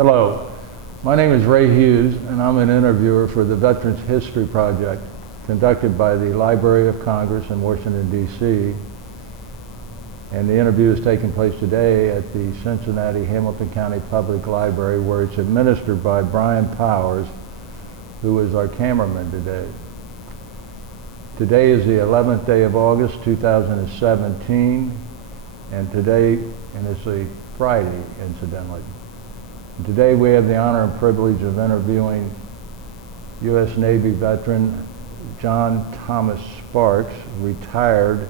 Hello, my name is Ray Hughes and I'm an interviewer for the Veterans History Project conducted by the Library of Congress in Washington, D.C. And the interview is taking place today at the Cincinnati Hamilton County Public Library, where it's administered by Brian Powers, who is our cameraman today. Today is the 11th day of August 2017, and it's a Friday, incidentally. And today we have the honor and privilege of interviewing U.S. Navy veteran John Thomas Sparks, retired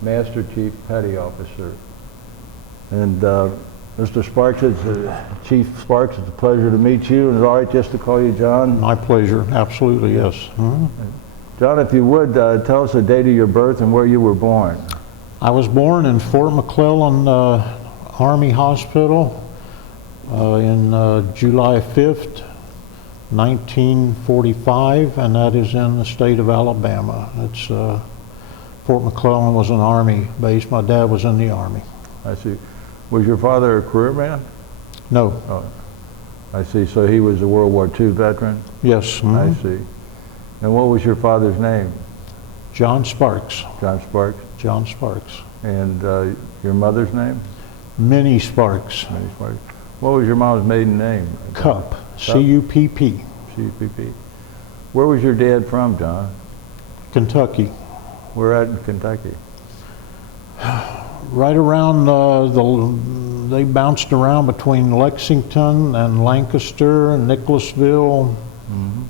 Master Chief Petty Officer. And Mr. Sparks, Chief Sparks, it's a pleasure to meet you. And it's all right just to call you John? My pleasure, absolutely, yes. Mm-hmm. John, if you would, tell us the date of your birth and where you were born. I was born in Fort McClellan Army Hospital in July 5th, 1945, and that is in the state of Alabama. It's Fort McClellan was an Army base. My dad was in the Army. I see. Was your father a career man? No. Oh, I see. So he was a World War II veteran? Yes. Mm-hmm. I see. And what was your father's name? John Sparks. John Sparks? John Sparks. And your mother's name? Minnie Sparks. Minnie Sparks. What was your mom's maiden name? Cupp. C-U-P-P. C-U-P-P. Where was your dad from, John? Kentucky. Where at in Kentucky? Right around they bounced around between Lexington and Lancaster and Nicholasville. Mm-hmm.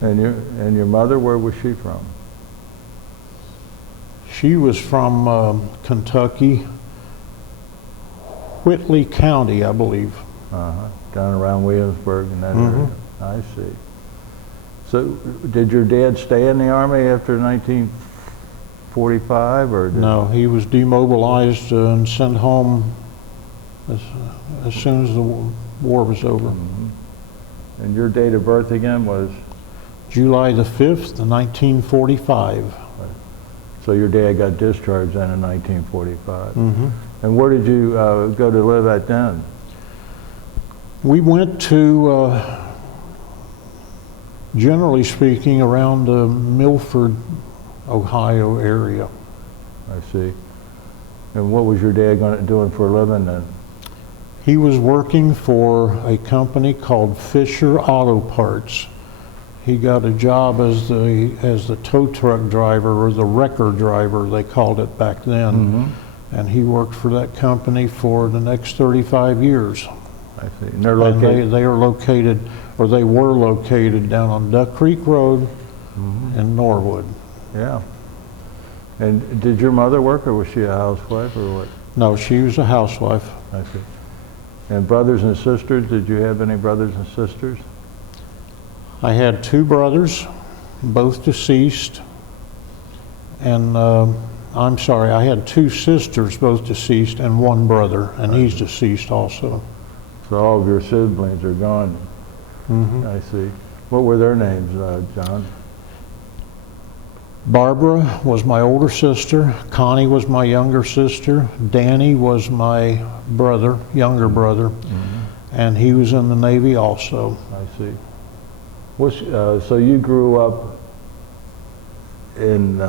And your mother, where was she from? She was from Kentucky, Whitley County, I believe. Down around Williamsburg and that area. I see. So, did your dad stay in the Army after 1945, or no? He was demobilized and sent home as soon as the war was over. Mm-hmm. And your date of birth again was? July the 5th, 1945. So your dad got discharged then in 1945. Mm-hmm. And where did you go to live at then? We went to, generally speaking, around the Milford, Ohio area. I see. And what was your dad doing for a living then? He was working for a company called Fisher Auto Parts. He got a job as the tow truck driver, or the wrecker driver, they called it back then. Mm-hmm. And he worked for that company for the next 35 years. I see. And they're located? They are located, or they were located down on Duck Creek Road in Norwood. Yeah. And did your mother work, or was she a housewife, or what? No, she was a housewife. I see. And brothers and sisters, did you have any brothers and sisters? I had two brothers, both deceased, and I'm sorry, I had two sisters, both deceased, and one brother, and he's deceased also. So all of your siblings are gone. Mm-hmm. I see. What were their names, John? Barbara was my older sister. Connie was my younger sister. Danny was my brother, younger brother, and he was in the Navy also. I see. So you grew up in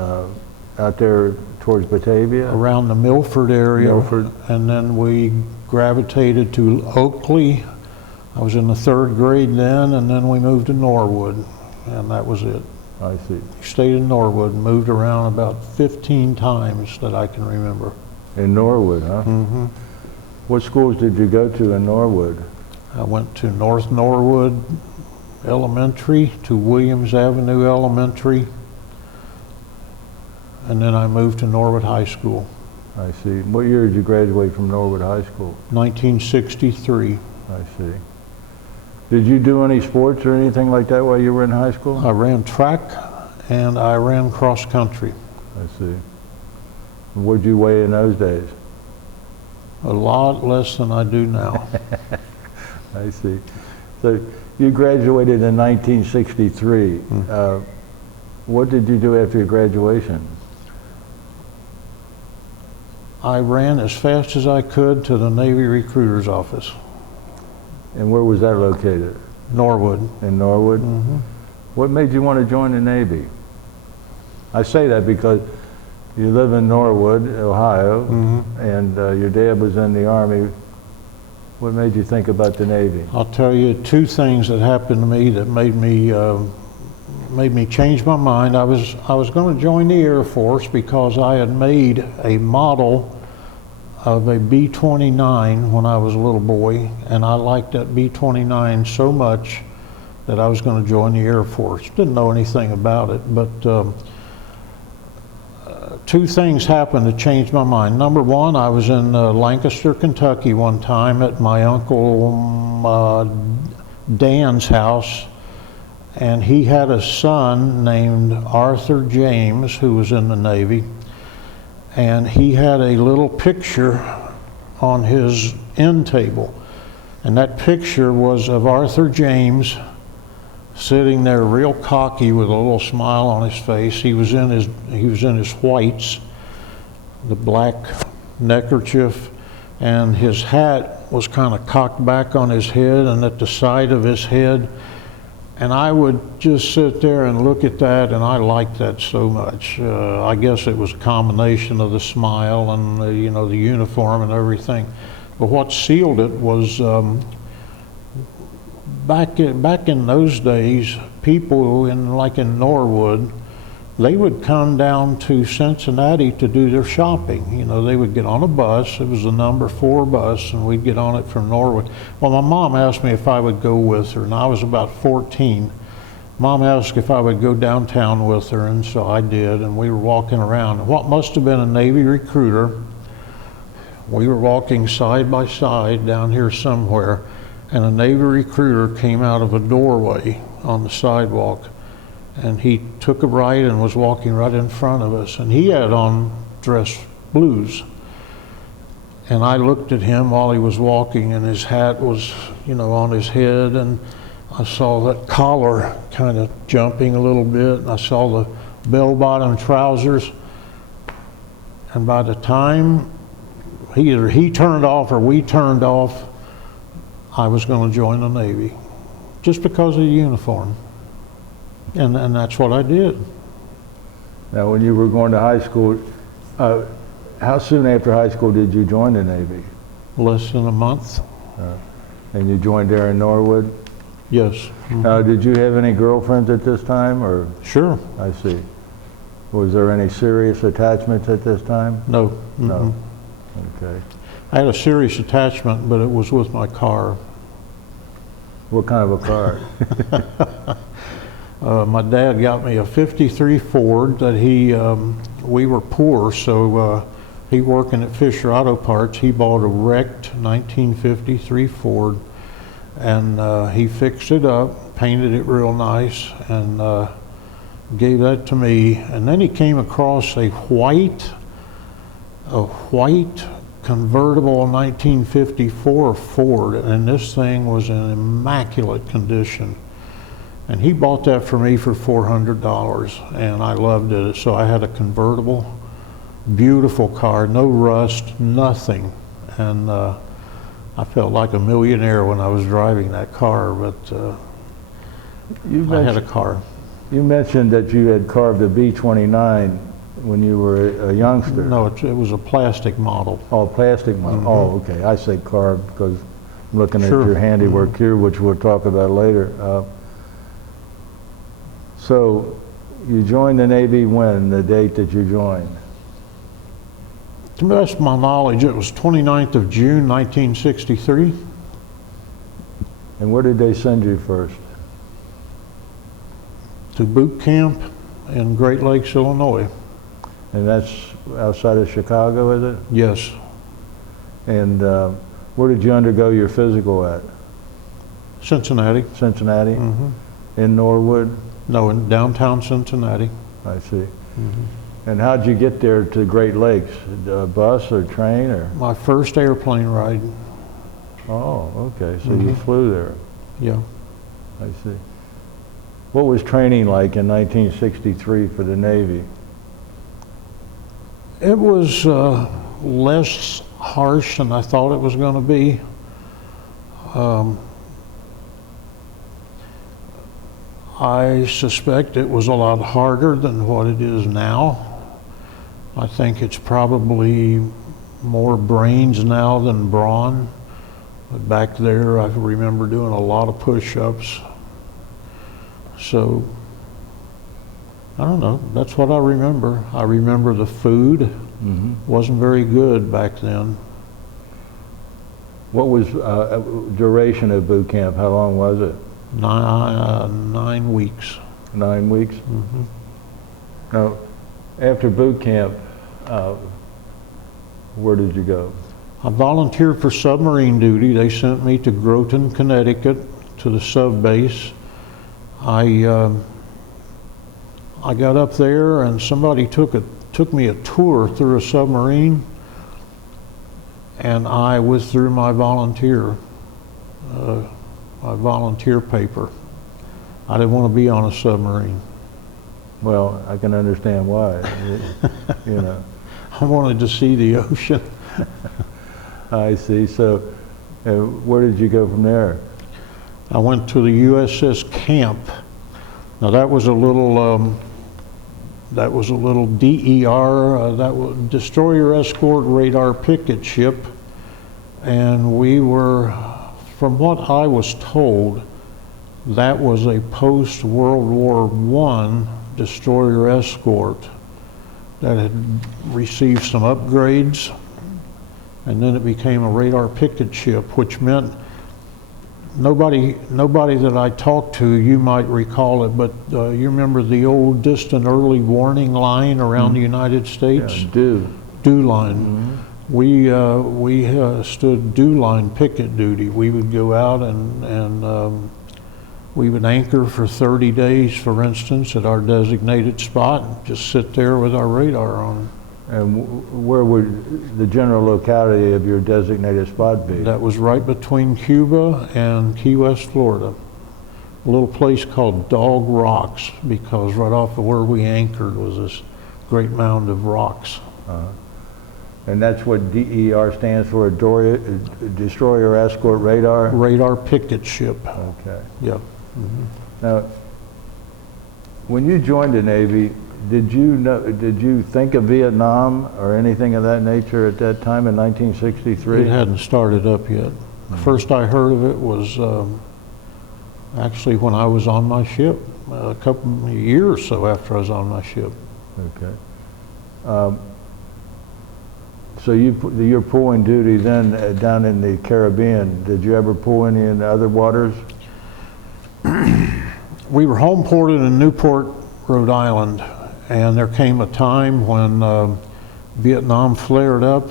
out there towards Batavia? Around the Milford area. Milford. And then we gravitated to Oakley. I was in the 3rd grade then, and then we moved to Norwood, and that was it. I see. Stayed in Norwood and moved around about 15 times that I can remember. In Norwood, huh? Mm-hmm. What schools did you go to in Norwood? I went to North Norwood Elementary, to Williams Avenue Elementary, and then I moved to Norwood High School. I see. What year did you graduate from Norwood High School? 1963. I see. Did you do any sports or anything like that while you were in high school? I ran track and I ran cross country. I see. What did you weigh in those days? A lot less than I do now. I see. So you graduated in 1963. What did you do after your graduation? I ran as fast as I could to the Navy recruiter's office. And where was that located? Norwood. In Norwood? Mhm. What made you want to join the Navy? I say that because you live in Norwood, Ohio, Mhm. and your dad was in the Army. What made you think about the Navy? I'll tell you two things that happened to me that made me change my mind. I was going to join the Air Force because I had made a model of a B-29 when I was a little boy, and I liked that B-29 so much that I was going to join the Air Force. Didn't know anything about it, but two things happened to change my mind. Number one, I was in Lancaster, Kentucky one time at my uncle Dan's house, and he had a son named Arthur James who was in the Navy, and he had a little picture on his end table, and that picture was of Arthur James sitting there real cocky with a little smile on his face. He was in his whites, the black neckerchief, and his hat was kind of cocked back on his head and at the side of his head. And I would just sit there and look at that, and I liked that so much. I guess it was a combination of the smile and the uniform and everything. But what sealed it was back in those days, people in Norwood, they would come down to Cincinnati to do their shopping. They would get on a bus. It was the number 4 bus, and we'd get on it from Norwood. Well, my mom asked me if I would go with her, and I was about 14. Mom asked if I would go downtown with her, and so I did, and we were walking around. What must have been a Navy recruiter, we were walking side by side down here somewhere, and a Navy recruiter came out of a doorway on the sidewalk, and he took a right and was walking right in front of us, and he had on dress blues. And I looked at him while he was walking, and his hat was, on his head, and I saw that collar kind of jumping a little bit, and I saw the bell-bottom trousers, and by the time either he turned off or we turned off, I was going to join the Navy, just because of the uniform. And that's what I did. Now, when you were going to high school, how soon after high school did you join the Navy? Less than a month. And you joined there in Norwood? Yes. Now, did you have any girlfriends at this time, or? Sure. I see. Was there any serious attachments at this time? No. No. Okay. I had a serious attachment, but it was with my car. What kind of a car? My dad got me a 53 Ford that we were poor, so he working at Fisher Auto Parts, he bought a wrecked 1953 Ford, and he fixed it up, painted it real nice, and gave that to me. And then he came across a white convertible 1954 Ford, and this thing was in immaculate condition. And he bought that for me for $400, and I loved it. So I had a convertible, beautiful car, no rust, nothing. And I felt like a millionaire when I was driving that car, but I had a car. You mentioned that you had carved a B-29 when you were a youngster. No, it was a plastic model. Oh, plastic model. Mm-hmm. Oh, okay. I say carved because I'm looking at Sure. your handiwork here, which we'll talk about later. So you joined the Navy when, the date that you joined? To the best of my knowledge, it was 29th of June, 1963. And where did they send you first? To boot camp in Great Lakes, Illinois. And that's outside of Chicago, is it? Yes. And where did you undergo your physical at? Cincinnati. Cincinnati? Mm-hmm. In Norwood? No, in downtown Cincinnati. I see. Mm-hmm. And how'd you get there to Great Lakes? A bus or train or? My first airplane ride. Oh, okay. So Mm-hmm. you flew there. Yeah. I see. What was training like in 1963 for the Navy? It was less harsh than I thought it was going to be. I suspect it was a lot harder than what it is now. I think it's probably more brains now than brawn. But back there, I remember doing a lot of push-ups. So, I don't know, that's what I remember. I remember the food wasn't very good back then. What was duration of boot camp? How long was it? 9 weeks. 9 weeks? Now, after boot camp, where did you go? I volunteered for submarine duty. They sent me to Groton, Connecticut, to the sub base. I got up there and somebody took me a tour through a submarine, and I withdrew my volunteer paper. I didn't want to be on a submarine. Well, I can understand why. You know. I wanted to see the ocean. I see. So, where did you go from there? I went to the USS Camp. Now that was a little DER, that was Destroyer Escort Radar Picket Ship, and we were, from what I was told, that was a post-World War I destroyer escort that had received some upgrades, and then it became a radar picket ship, which meant nobody that I talked to, you might recall it, but you remember the old distant early warning line around the United States? Yeah, DEW line. We stood DEW line picket duty. We would go out and we would anchor for 30 days, for instance, at our designated spot, and just sit there with our radar on. And where would the general locality of your designated spot be? That was right between Cuba and Key West, Florida. A little place called Dog Rocks, because right off of where we anchored was this great mound of rocks. And that's what DER stands for, Destroyer Escort Radar? Radar picket ship. Okay. Yep. Now, when you joined the Navy, did you think of Vietnam or anything of that nature at that time in 1963? It hadn't started up yet. First I heard of it was actually when I was on my ship, a year or so after I was on my ship. Okay. So you're pulling duty then down in the Caribbean. Did you ever pull any in other waters? We were home ported in Newport, Rhode Island, and there came a time when Vietnam flared up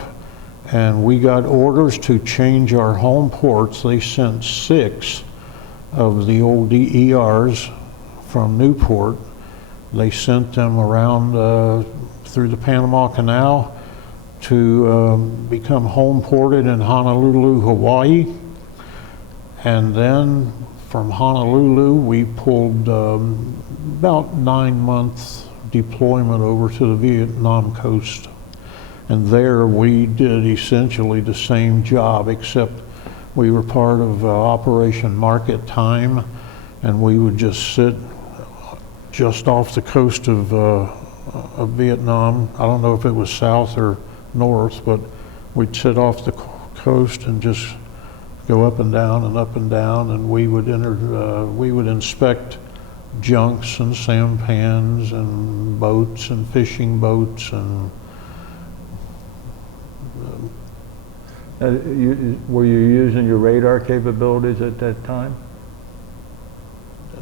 and we got orders to change our home ports. They sent 6 of the old DERs from Newport. They sent them around through the Panama Canal to become home ported in Honolulu, Hawaii. And then from Honolulu, we pulled about 9 months deployment over to the Vietnam coast. And there we did essentially the same job, except we were part of Operation Market Time, and we would just sit just off the coast of Vietnam. I don't know if it was south or north, but we'd sit off the coast and just go up and down and up and down, and we would inspect junks and sampans and boats and fishing boats and were you using your radar capabilities at that time?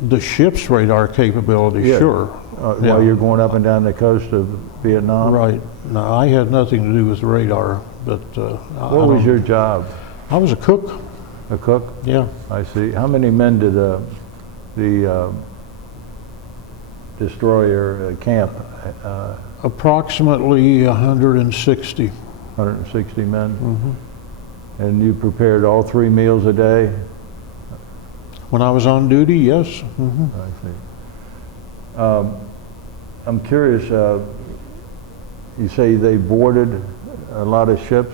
the ship's radar capability, Yeah. sure. Yeah. While you're going up and down the coast of Vietnam? Right. No, I had nothing to do with radar, but What was your job? I was a cook. A cook? Yeah. I see. How many men did the destroyer camp? Approximately 160. 160 men? Mm-hmm. And you prepared all 3 meals a day? When I was on duty, yes. Mm-hmm. I see. I'm curious, you say they boarded a lot of ships?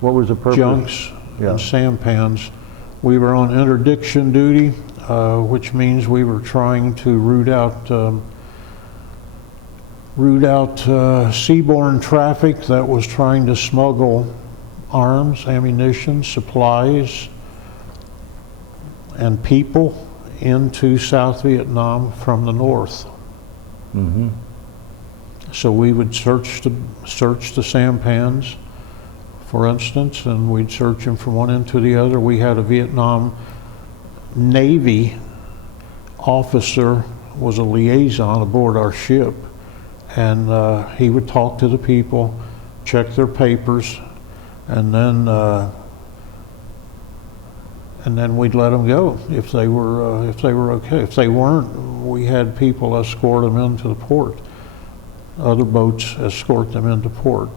What was the purpose? Junks Yeah. and sampans. We were on interdiction duty. which means we were trying to root out seaborne traffic that was trying to smuggle arms, ammunition, supplies, and people into South Vietnam from the north. Mm-hmm. So we would search the sampans, for instance, and we'd search them from one end to the other. We had a Vietnam Navy officer, was a liaison aboard our ship, and he would talk to the people, check their papers, and then we'd let them go if they were okay. If they weren't, we had people escort them into the port. Other boats escort them into port.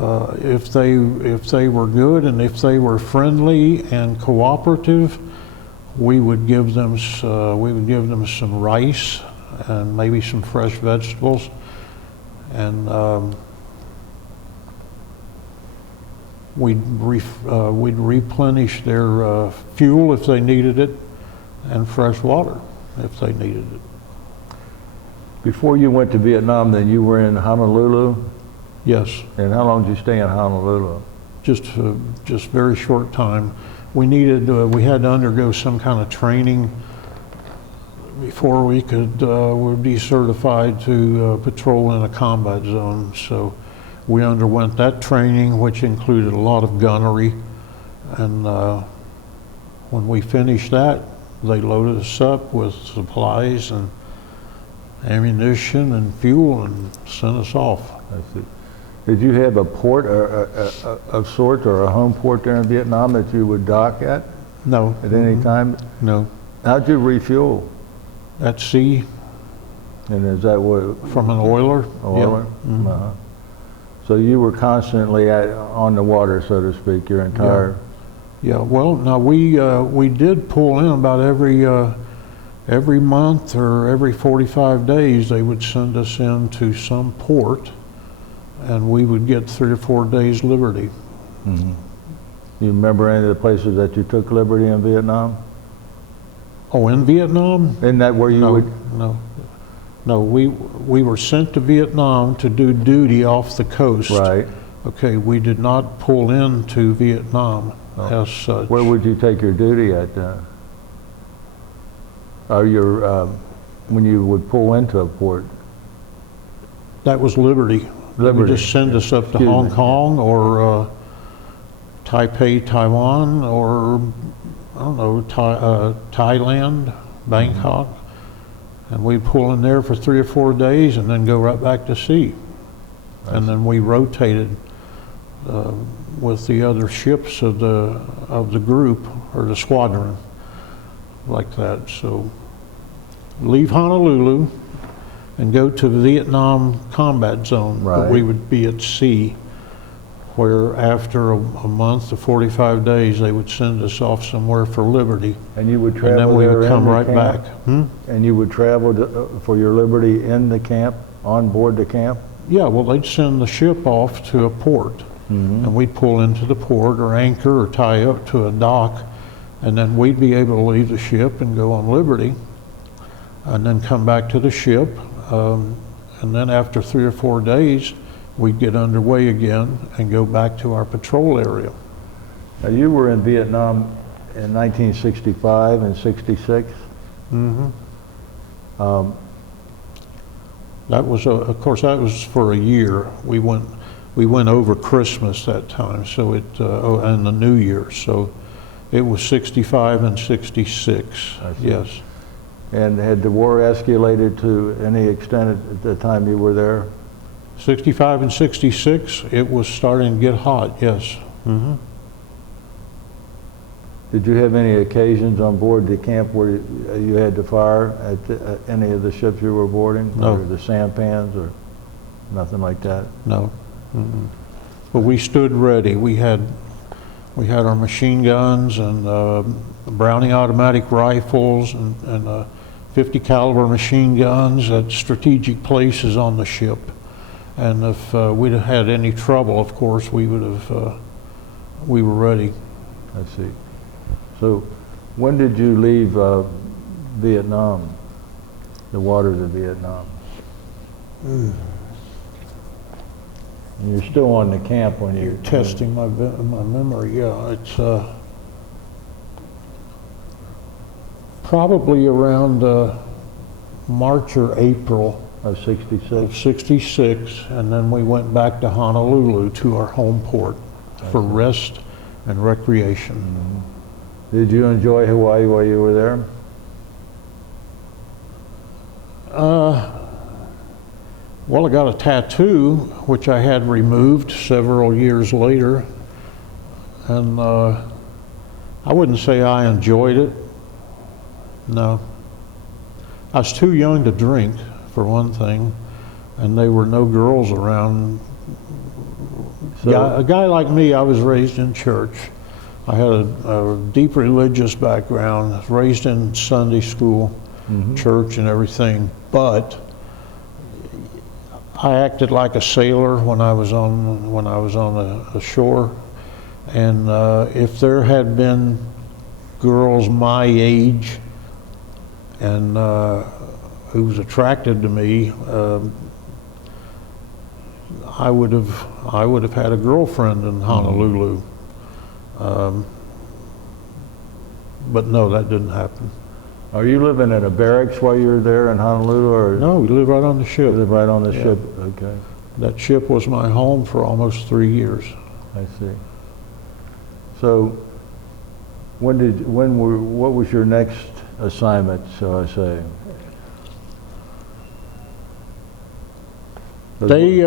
If they were good and if they were friendly and cooperative, we would give them some rice and maybe some fresh vegetables, and we'd replenish their fuel if they needed it, and fresh water if they needed it. Before you went to Vietnam, then you were in Honolulu? Yes. And how long did you stay in Honolulu? Just very short time. We had to undergo some kind of training before we would be certified to patrol in a combat zone. So we underwent that training, which included a lot of gunnery. And when we finished that, they loaded us up with supplies and ammunition and fuel and sent us off. I see. Did you have a port of sorts, or a home port there in Vietnam that you would dock at? No. At any time? No. How'd you refuel? At sea. And is that what? From an oiler. Oiler? Yeah. Mm-hmm. Uh-huh. So you were constantly on the water, so to speak, your entire... Yeah, well, now we did pull in about every month or every 45 days. They would send us into some port, and we would get 3 or 4 days liberty. Mm-hmm. You remember any of the places that you took liberty in Vietnam? Oh, in Vietnam? Isn't that where you would? No, we were sent to Vietnam to do duty off the coast. Right. Okay, we did not pull into Vietnam as such. Where would you take your duty at? Or when you would pull into a port? That was Liberty. They would just send us up to Hong Kong or Taipei, Taiwan, or I don't know, Thailand, Bangkok, and we'd pull in there for 3 or 4 days and then go right back to sea. And then we rotated with the other ships of the group or the squadron, like that. So leave Honolulu and go to the Vietnam combat zone. Right. But we would be at sea, where after a month to 45 days they would send us off somewhere for liberty. And you would travel and then we there would come in the right camp? back. And you would travel for your liberty in the camp, on board the camp? Yeah, well, they'd send the ship off to a port, and we'd pull into the port or anchor or tie up to a dock, and then we'd be able to leave the ship and go on liberty, and then come back to the ship, and then after 3 or 4 days, we'd get underway again and go back to our patrol area. Now, you were in Vietnam in 1965 and 66. That was, of course, that was for a year. We went over Christmas that time, so and the New Year. So it was 65 and 66. Yes. And had the war escalated to any extent at the time you were there? 65 and 66, it was starting to get hot. Yes. Did you have any occasions on board the camp where you had to fire at any of the ships you were boarding? No. Or the sampans or nothing like that? No. But we stood ready. We had our machine guns and Browning automatic rifles and 50 caliber machine guns at strategic places on the ship. And if we'd have had any trouble, of course, we were ready. I see. So When did you leave Vietnam, the waters of Vietnam? You're still on the camp when You're testing my memory. Yeah, it's probably around March or April of '66. of '66, and then we went back to Honolulu to our home port for rest and recreation. Mm-hmm. Did you enjoy Hawaii while you were there? Well, I got a tattoo, which I had removed several years later, and I wouldn't say I enjoyed it. No. I was too young to drink, for one thing, and there were no girls around. So, A guy like me, I was raised in church. I had a deep religious background, was raised in Sunday school, church and everything, but I acted like a sailor when I was on the shore, and if there had been girls my age and who was attracted to me, I would have had a girlfriend in Honolulu, but no, that didn't happen. are you living in a barracks while you were there in Honolulu, or No, we lived right on the ship. you live right on the Yeah. ship? Okay, That ship was my home for almost 3 years. I see. So, what was your next assignment, shall I say? They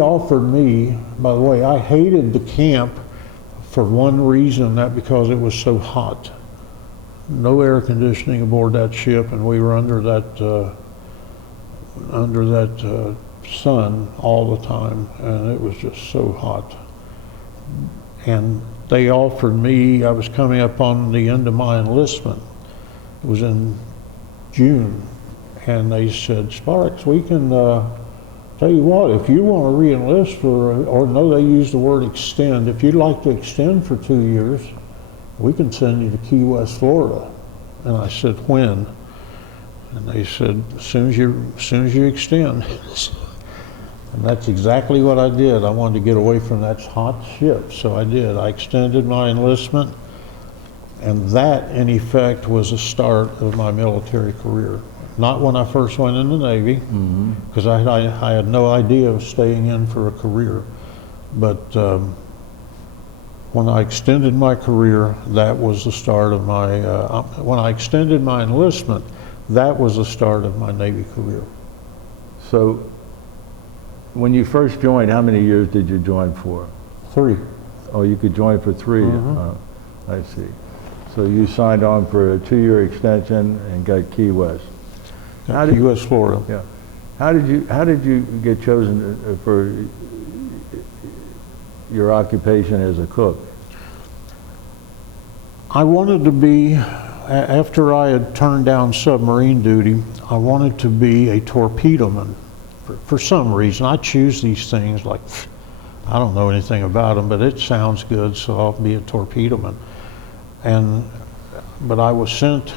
offered me, by the way, I hated the camp for one reason, that because it was so hot. No air conditioning aboard that ship, and we were under that sun all the time, and it was just so hot. And they offered me, I was coming up on the end of my enlistment. It was in June, and they said, Sparks, we can tell you what, if you want to re-enlist or no, they used the word extend. If you'd like to extend for 2 years, we can send you to Key West, Florida. And I said, when? And they said, as soon as you extend. And that's exactly what I did. I wanted to get away from that hot ship, so I did. I extended my enlistment, and that, in effect, was the start of my military career. Not when I first went in the Navy, because I had no idea of staying in for a career. But when I extended my career, that was the start of my, when I extended my enlistment, that was the start of my Navy career. So, when you first joined, how many years did you join for? 3. Oh, you could join for 3. I see. So you signed on for a 2-year extension and got Key West. Key West, Florida. Yeah. How did you get chosen for your occupation as a cook? I wanted to be, after I had turned down submarine duty, I wanted to be a torpedoman. For some reason, I choose these things like, I don't know anything about them, but it sounds good, so I'll be a torpedoman. But I was sent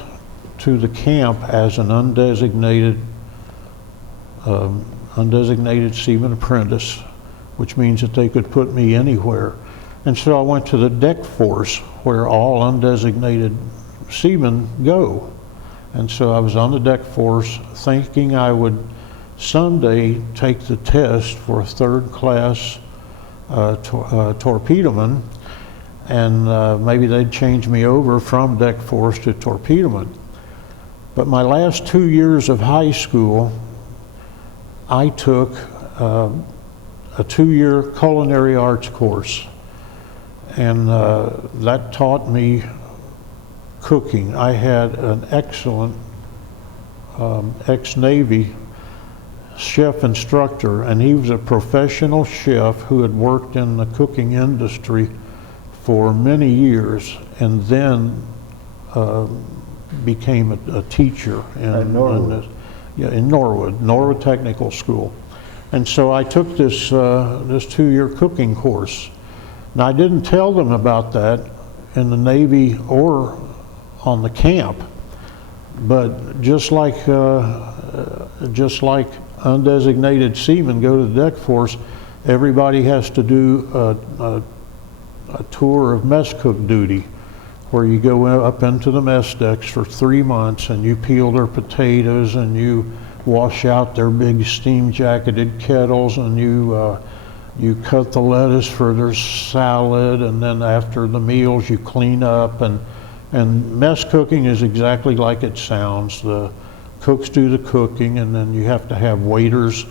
to the camp as an undesignated seaman apprentice, which means that they could put me anywhere. And so I went to the deck force, where all undesignated seamen go. And so I was on the deck force, thinking I would someday take the test for a 3rd class torpedoman, and maybe they'd change me over from deck force to torpedoman. But my last 2 years of high school, I took a 2-year culinary arts course, and that taught me cooking. I had an excellent ex-Navy chef instructor, and he was a professional chef who had worked in the cooking industry for many years, and then became a teacher in Norwood. In Norwood Technical School. And so I took this 2-year cooking course, Now, I didn't tell them about that in the Navy or on the camp, but just like undesignated seamen go to the deck force, everybody has to do a tour of mess cook duty, where you go up into the mess decks for 3 months and you peel their potatoes and you wash out their big steam jacketed kettles, and you cut the lettuce for their salad, and then after the meals you clean up, and mess cooking is exactly like it sounds. The cooks do the cooking, and then you have to have waiters,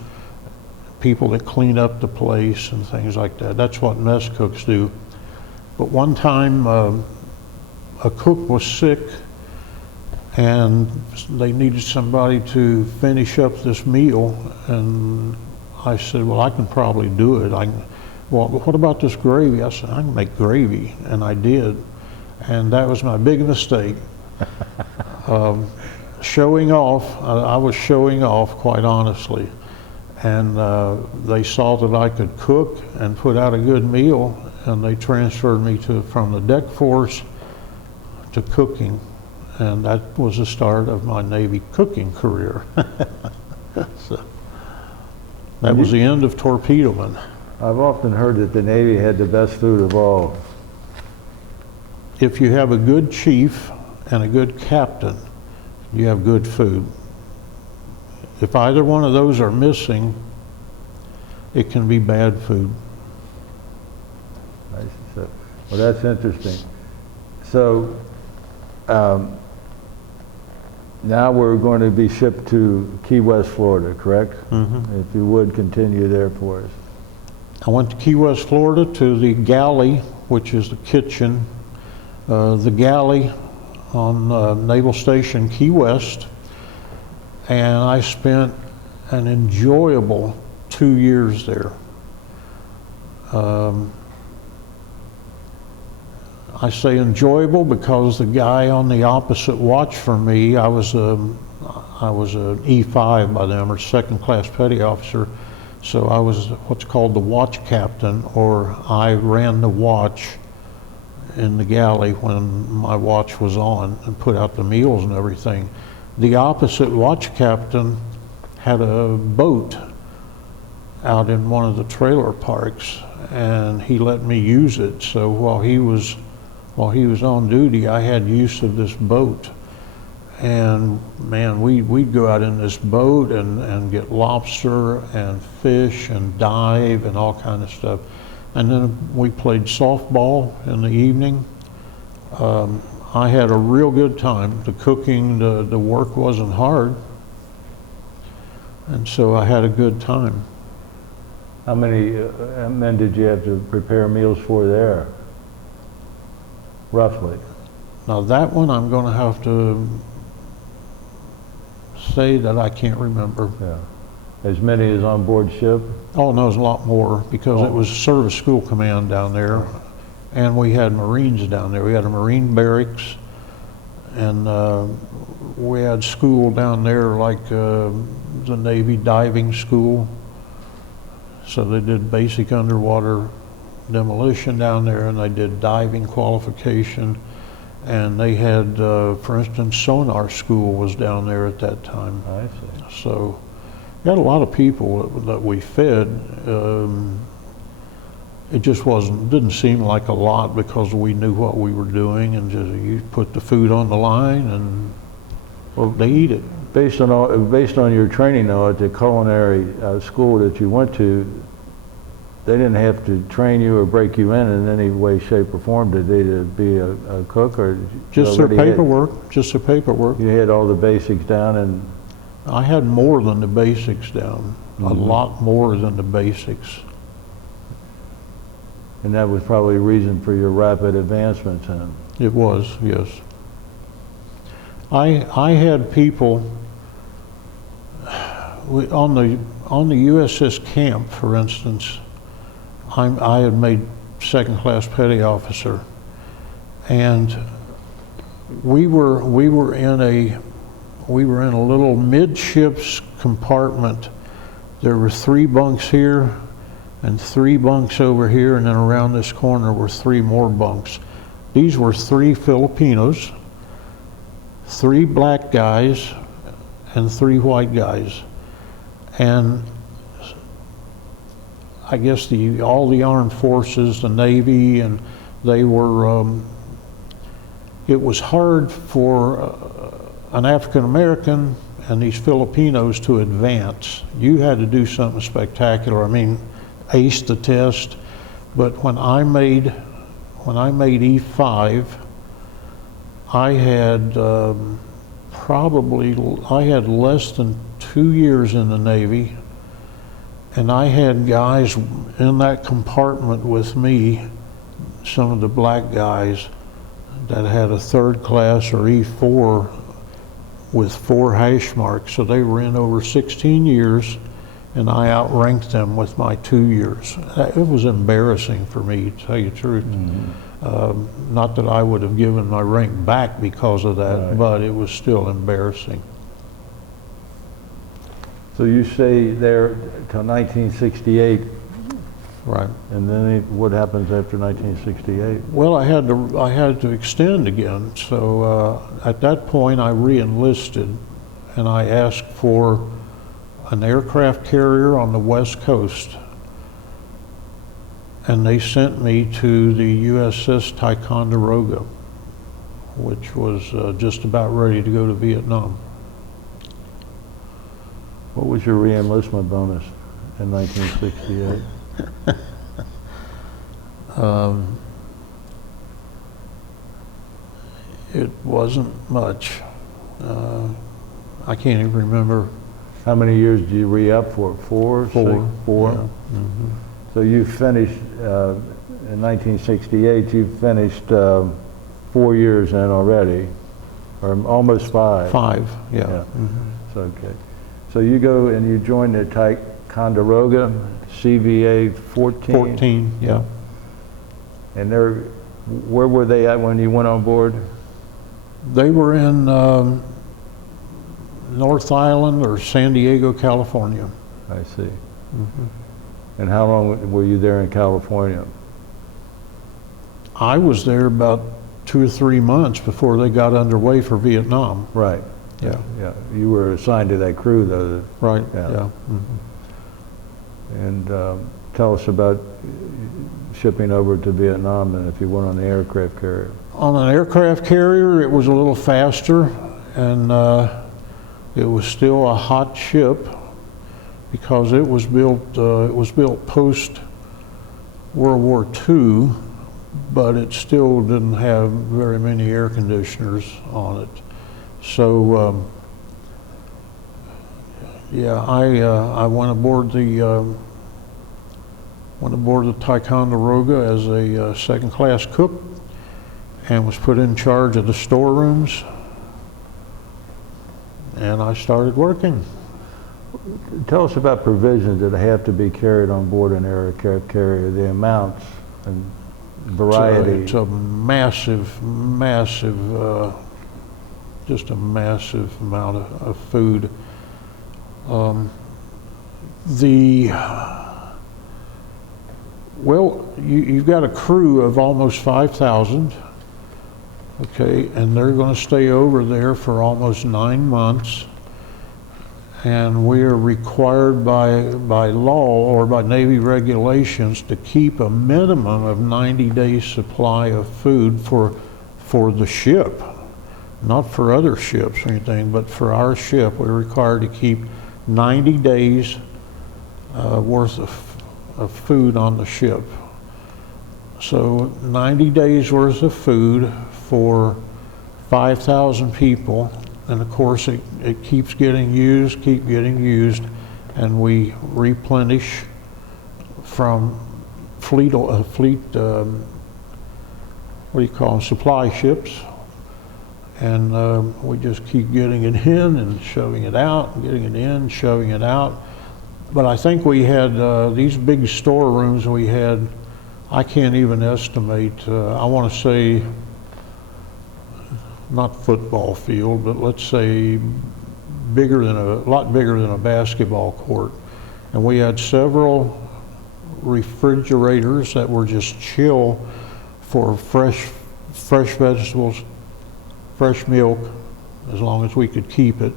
people that clean up the place and things like that. That's what mess cooks do. But one time a cook was sick and they needed somebody to finish up this meal, and I said, well, I can probably do it. Well, what about this gravy? I said, I can make gravy, and I did. And that was my big mistake. Showing off, I was showing off, quite honestly. And they saw that I could cook and put out a good meal, and they transferred me from the deck force to cooking. And that was the start of my Navy cooking career. So, that was the end of torpedoing. I've often heard that the Navy had the best food of all. If you have a good chief and a good captain, you have good food. If either one of those are missing, it can be bad food. Well, that's interesting. So now we're going to be shipped to Key West, Florida, correct? Mm-hmm. If you would continue there for us. I went to Key West, Florida, to the galley, which is the kitchen. The galley on Naval Station Key West, and I spent an enjoyable 2 years there. I say enjoyable because the guy on the opposite watch from me, I was an E5 by them, or second class petty officer, so I was what's called the watch captain, or I ran the watch in the galley when my watch was on and put out the meals and everything. The opposite watch captain had a boat out in one of the trailer parks, and he let me use it. So while he was on duty, I had use of this boat. And man, we'd go out in this boat and get lobster and fish and dive and all kind of stuff. And then we played softball in the evening. I had a real good time. The cooking, the work wasn't hard. And so I had a good time. How many men did you have to prepare meals for there, roughly? Now that one I'm going to have to say that I can't remember. Yeah. As many as on board ship? Oh, no, it was a lot more, because it was service school command down there, and we had Marines down there. We had a Marine barracks, and we had school down there like the Navy diving school. So they did basic underwater demolition down there, and they did diving qualification, and they had, for instance, sonar school was down there at that time. I see. So we had a lot of people that we fed. It just didn't seem like a lot because we knew what we were doing, and just you put the food on the line and they eat it. Based on your training, though, at the culinary school that you went to, they didn't have to train you or break you in any way, shape, or form, did they, to be a cook, or just their paperwork? Just their paperwork. You had all the basics down, and I had more than the basics down. Mm-hmm. A lot more than the basics. And that was probably a reason for your rapid advancements, then. It was, yes. I had people on the USS Camp, for instance. I had made second class petty officer, and we were in a little midships compartment. There were 3 bunks here and 3 bunks over here, and then around this corner were 3 more bunks. These were 3 Filipinos, 3 black guys, and 3 white guys. And I guess all the armed forces, the Navy, and they were, it was hard for an African American and these Filipinos to advance. You had to do something spectacular. I mean, ace the test. But when I made E5, I had I had less than 2 years in the Navy, and I had guys in that compartment with me, some of the black guys that had a 3rd class or E4 with 4 hash marks. So they were in over 16 years, and I outranked them with my 2 years. It was embarrassing for me, to tell you the truth. Not that I would have given my rank back because of that, right. But it was still embarrassing. So you stay there till 1968, Right. and then what happens after 1968? Well, I had to extend again. So at that point, I re-enlisted, and I asked for an aircraft carrier on the West Coast. And they sent me to the USS Ticonderoga, which was just about ready to go to Vietnam. What was your re-enlistment bonus in 1968? It wasn't much. I can't even remember. How many years did you re-up for? 4? 4. 6, 4? Yeah. Mm-hmm. So you finished, in 1968, you finished 4 years then already, or almost 5. 5, yeah. Yeah. Mm-hmm. It's okay. So you go and you join the Ticonderoga, CVA 14? 14, yeah. And where were they at when you went on board? They were in North Island or San Diego, California. I see. Mm-hmm. And how long were you there in California? I was there about 2 or 3 months before they got underway for Vietnam. Right. Yeah. Yeah. You were assigned to that crew, though. Right, Yeah. yeah. Mm-hmm. And tell us about shipping over to Vietnam and if you went on the aircraft carrier. On an aircraft carrier, it was a little faster, and it was still a hot ship because it was built post World War II, but it still didn't have very many air conditioners on it. So yeah, I went aboard the Ticonderoga as a second-class cook and was put in charge of the storerooms, and I started working. Tell us about provisions that have to be carried on board an aircraft carrier, the amounts and variety. It's a massive, just a massive amount of food. Well, you've got a crew of almost 5,000, okay, and they're going to stay over there for almost 9 months. And we are required by law or by Navy regulations to keep a minimum of 90 days supply of food for the ship, not for other ships or anything, but for our ship. We're required to keep 90 days worth of food on the ship. So 90 days worth of food for 5,000 people. And of course, it keeps getting used, and we replenish from fleet, what do you call them, supply ships. And we just keep getting it in and shoving it out, getting it in, shoving it out. But I think we had these big storerooms we had, I can't even estimate, I want to say, not football field, but let's say a lot bigger than a basketball court. And we had several refrigerators that were just chill for fresh vegetables, fresh milk, as long as we could keep it,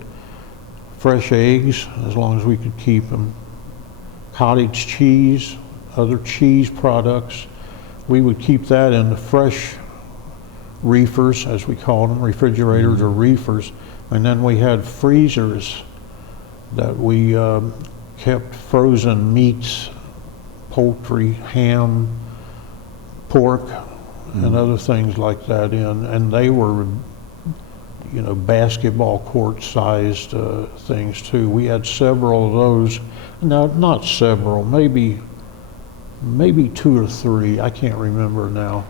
fresh eggs, as long as we could keep them, cottage cheese, other cheese products. We would keep that in the fresh reefers, as we called them, refrigerators or reefers. And then we had freezers that we kept frozen meats, poultry, ham, pork, and other things like that in. And they were, you know, basketball court sized things too. We had several of those. No, not several, maybe 2 or 3, I can't remember now.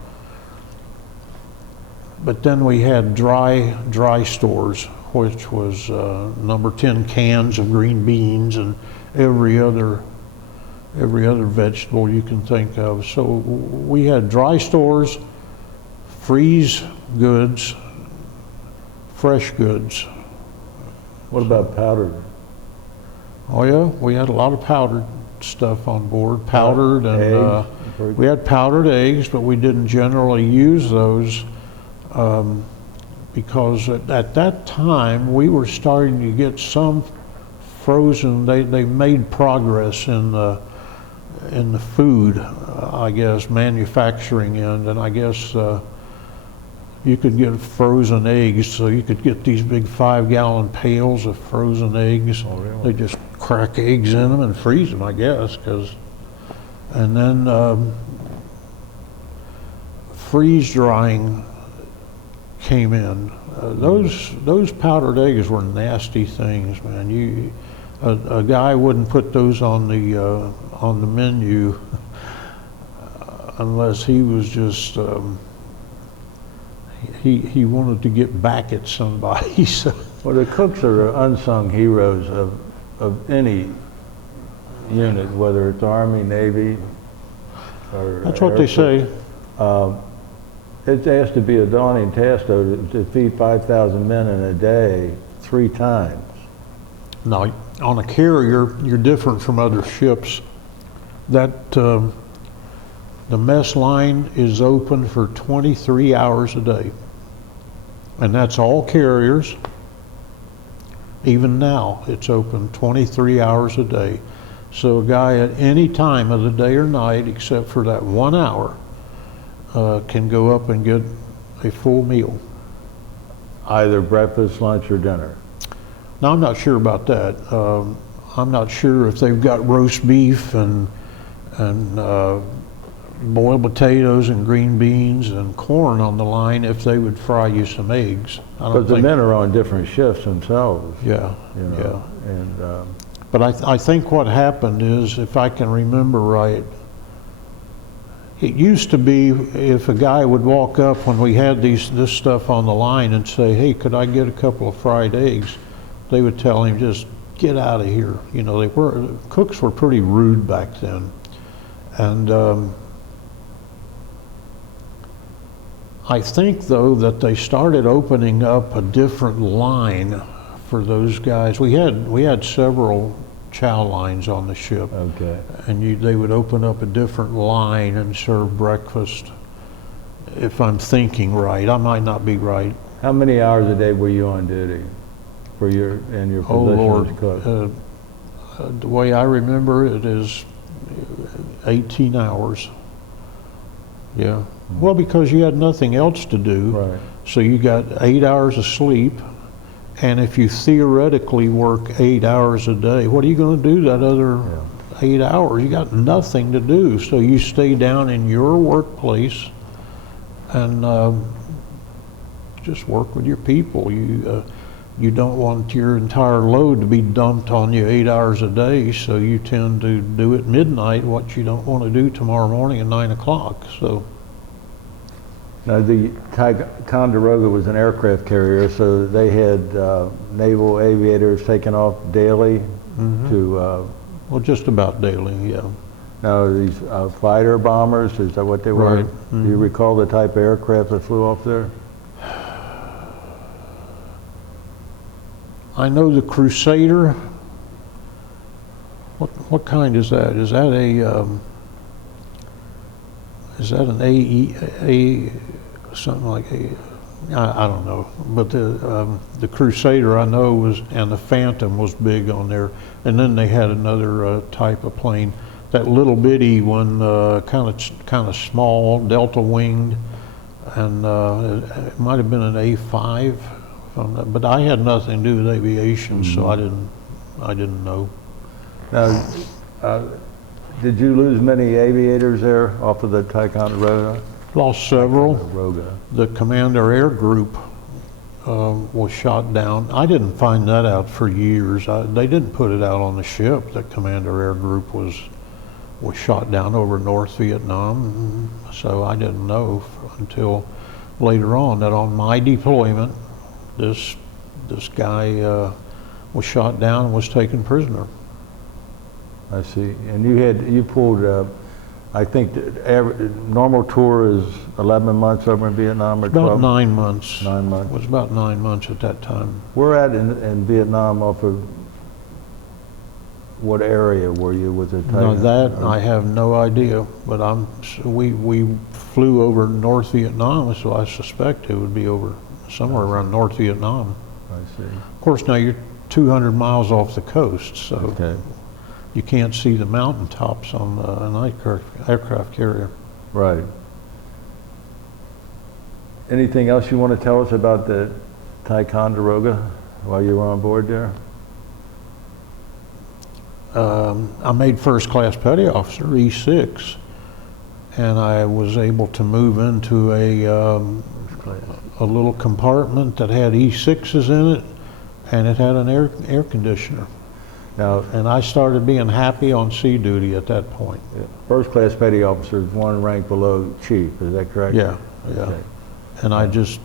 But then we had dry stores, which was number 10 cans of green beans and every other vegetable you can think of. So we had dry stores, freeze goods, fresh goods. What about powdered? Oh yeah, we had a lot of powdered stuff on board, powdered, and we had powdered eggs, but we didn't generally use those because at that time we were starting to get some frozen. They made progress in the food, I guess, manufacturing end, and I guess you could get frozen eggs, so you could get these big 5-gallon pails of frozen eggs. Oh, really? They just crack eggs in them and freeze them, I guess, and then freeze drying came in. Those powdered eggs were nasty things, man. A guy wouldn't put those on the menu unless he was just he wanted to get back at somebody. So. Well, the cooks are unsung heroes of any unit, whether it's Army, Navy, or That's what they say. It has to be a daunting task, though, to feed 5,000 men in a day 3 times. Now, on a carrier, you're different from other ships. That the mess line is open for 23 hours a day, and that's all carriers. Even now, it's open 23 hours a day. So a guy at any time of the day or night, except for that 1 hour, can go up and get a full meal. Either breakfast, lunch, or dinner. Now, I'm not sure about that. I'm not sure if they've got roast beef and boiled potatoes and green beans and corn on the line, if they would fry you some eggs. Because the men are on different shifts themselves. Yeah, you know, yeah. And but I think what happened is, if I can remember right, it used to be if a guy would walk up when we had this stuff on the line and say, "Hey, could I get a couple of fried eggs?" They would tell him, "Just get out of here." You know, cooks were pretty rude back then, and I think though that they started opening up a different line for those guys. We had several chow lines on the ship. Okay. And they would open up a different line and serve breakfast. If I'm thinking right, I might not be right. How many hours a day were you on duty for your position as cook? The way I remember it is 18 hours. Yeah. Well, because you had nothing else to do. Right. So you got 8 hours of sleep. And if you theoretically work 8 hours a day, what are you going to do that other 8 hours? You got nothing to do. So you stay down in your workplace and just work with your people. You don't want your entire load to be dumped on you 8 hours a day, so you tend to do at midnight what you don't want to do tomorrow morning at 9 o'clock. So. Now, the Ticonderoga was an aircraft carrier, so they had naval aviators taking off daily to... well, just about daily, yeah. Now, these fighter bombers, is that what they were? Right. Do you recall the type of aircraft that flew off there? I know the Crusader. What kind is that? Is that a... is that an something like I don't know, but the Crusader I know was, and the Phantom was big on there, and then they had another type of plane, that little bitty one, kind of small, delta winged, and it might have been an A5, but I had nothing to do with aviation, so I didn't know. Now, did you lose many aviators there off of the Ticonderoga? Lost several. Ticonderoga. The Commander Air Group was shot down. I didn't find that out for years. They didn't put it out on the ship that Commander Air Group was shot down over North Vietnam. So I didn't know until later on that on my deployment, this guy was shot down and was taken prisoner. I see. And you pulled, I think the normal tour is 11 months over in Vietnam, or 12? About 9 months. 9 months. It was about 9 months at that time. Where at in Vietnam, off of what area were you with the Now Ticonderoga? that I have no idea, but we flew over North Vietnam, so I suspect it would be over somewhere around North Vietnam. I see. Of course, now you're 200 miles off the coast, so Okay. you can't see the mountaintops on an aircraft carrier. Right. Anything else you want to tell us about the Ticonderoga while you were on board there? I made first class petty officer, E6, and I was able to move into a little compartment that had E6s in it, and it had an air conditioner. Now, And I started being happy on sea duty at that point. first class petty officer is one rank below chief, is that correct? Yeah. Okay. And I just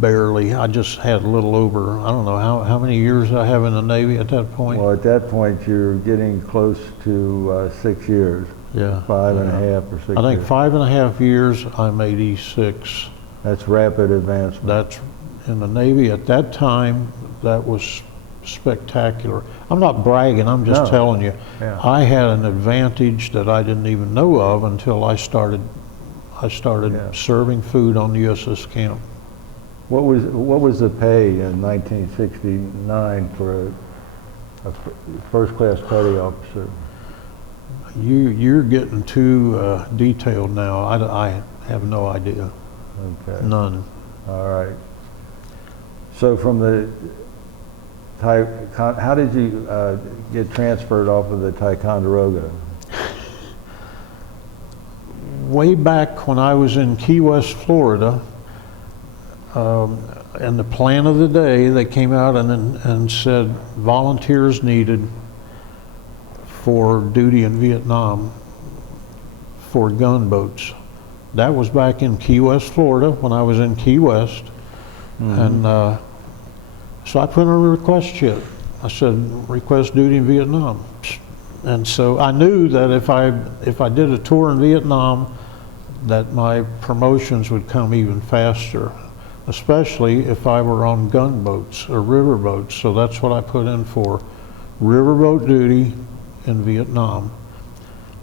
had a little over, I don't know how many years I have in the Navy at that point. Well, at that point, you're getting close to 6 years. Yeah. 5.5 or 6 years. I think 5.5 years I made E6. That's rapid advancement. That's in the Navy at that time. That was spectacular. I'm not bragging. I'm just No. telling you. Yeah. I had an advantage that I didn't even know of until I started Yeah. serving food on the USS camp. What was the pay in 1969 for a first class petty officer? You're getting too detailed now. I have no idea. Okay. None. All right. So from the how did you get transferred off of the Ticonderoga? Way back when I was in Key West, Florida, and the plan of the day, they came out and said volunteers needed for duty in Vietnam for gunboats. That was back in Key West, Florida, when I was in Key West. And so I put in a request sheet. I said, request duty in Vietnam. And so I knew that if I did a tour in Vietnam, that my promotions would come even faster, especially if I were on gunboats or riverboats. So that's what I put in for, riverboat duty in Vietnam.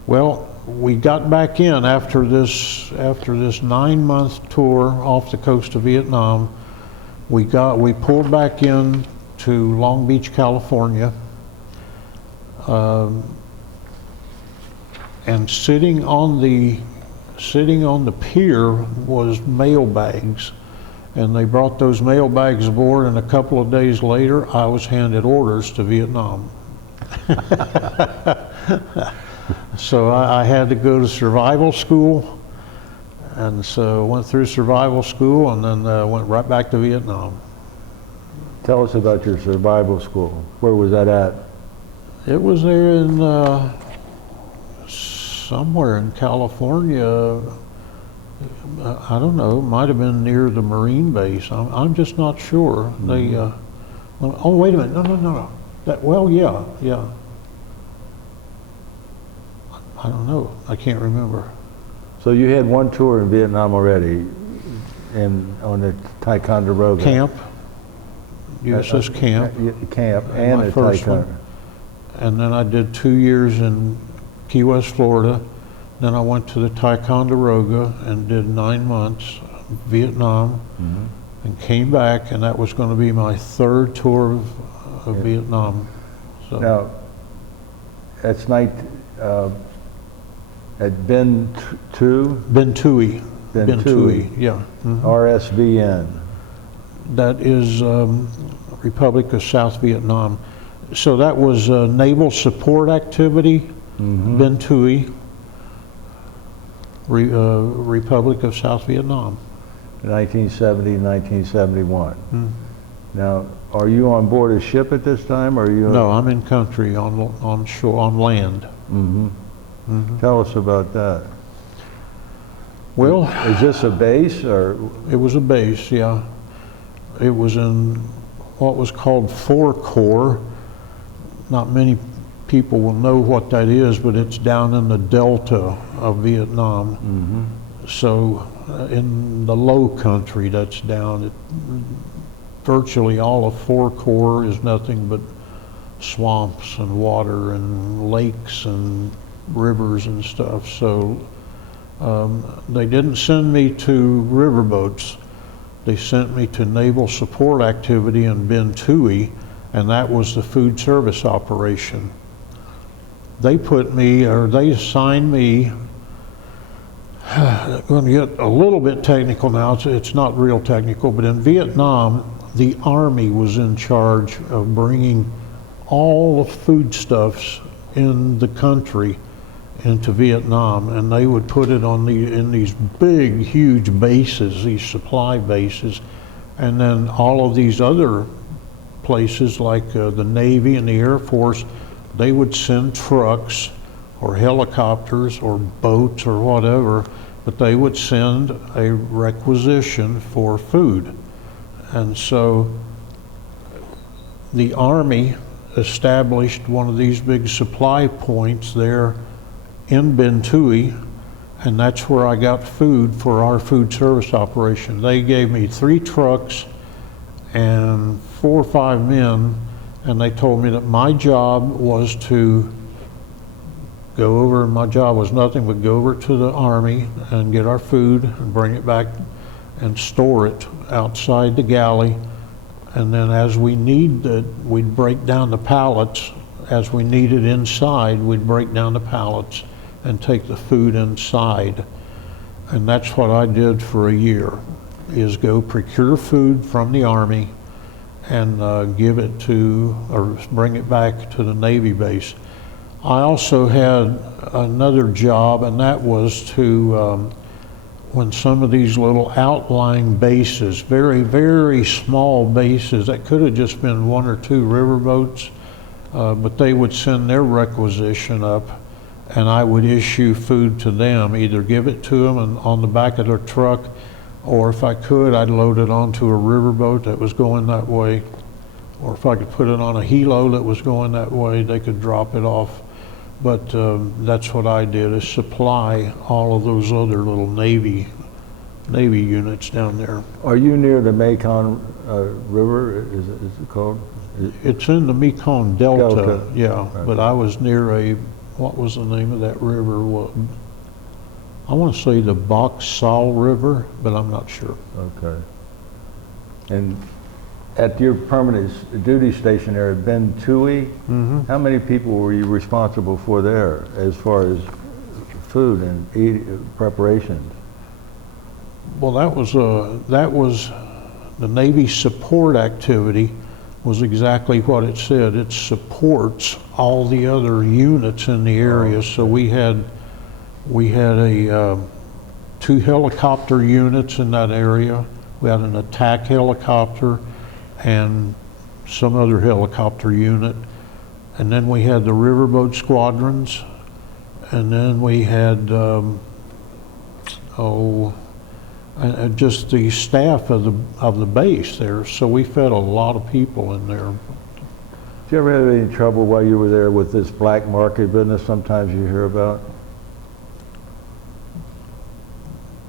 Well, we got back in after this 9-month tour off the coast of Vietnam. We pulled back in to Long Beach, California, and sitting on the pier was mail bags, and they brought those mail bags aboard, and a couple of days later I was handed orders to Vietnam. So I had to go to survival school, and so went through survival school, and then went right back to Vietnam. Tell us about your survival school. Where was that at? It was there in somewhere in California. I don't know. Might have been near the Marine base. I'm just not sure. They. Oh, wait a minute. No. Yeah. I don't know. I can't remember. So you had one tour in Vietnam already, on the Ticonderoga. Camp. USS Camp. Camp My and the first one. Ticonderoga. And then I did 2 years in Key West, Florida. Then I went to the Ticonderoga and did 9 months, Vietnam, and came back, and that was going to be my third tour of Vietnam. So. Now, that's at Ben Two? Ben Tui. Ben Tui, yeah. RSVN. That is Republic of South Vietnam. So that was a naval support activity, Ben Tui, Republic of South Vietnam. 1970, 1971. Now, are you on board a ship at this time, or are you? No, I'm in country, on shore, on land. Tell us about that. Well, is this a base, or? It was a base, yeah. It was in what was called 4 Corps. Not many people will know what that is, but it's down in the delta of Vietnam. So in the low country that's down, virtually all of 4 Corps is nothing but swamps and water and lakes and rivers and stuff. So they didn't send me to riverboats. They sent me to naval support activity in Ben Tui, and that was the food service operation. They assigned me, I'm going to get a little bit technical now, it's not real technical, but in Vietnam, the Army was in charge of bringing all the foodstuffs in the country into Vietnam, and they would put it in these big, huge bases, these supply bases, and then all of these other places like the Navy and the Air Force, they would send trucks or helicopters or boats or whatever, but they would send a requisition for food. And so the Army established one of these big supply points there in Ben Tui, and that's where I got food for our food service operation. They gave me 3 trucks and 4 or 5 men, and they told me that my job was to go over, my job was nothing but go over to the Army and get our food and bring it back and store it outside the galley, and then as we need it, we'd break down the pallets. As we need it inside, we'd break down the pallets and take the food inside. And that's what I did for a year, is go procure food from the Army and give it to, or bring it back to the Navy base. I also had another job, and that was to, when some of these little outlying bases, very, very small bases, that could have just been 1 or 2 riverboats, but they would send their requisition up, and I would issue food to them, either give it to them on the back of their truck, or if I could, I'd load it onto a riverboat that was going that way, or if I could put it on a helo that was going that way, they could drop it off. But that's what I did, is supply all of those other little Navy units down there. Are you near the Mekong River, is it called? It's in the Mekong Delta. Yeah, right. But I was near what was the name of that river? I want to say the Bok Sal River, but I'm not sure. Okay. And at your permanent duty station there at Ben Tui, how many people were you responsible for there as far as food and preparations? Well, that was the Navy support activity, was exactly what it said. It supports all the other units in the area. So we had 2 helicopter units in that area. We had an attack helicopter and some other helicopter unit. And then we had the riverboat squadrons. And then we had, just the staff of the base there. So we fed a lot of people in there. Did you ever have any trouble while you were there with this black market business sometimes you hear about?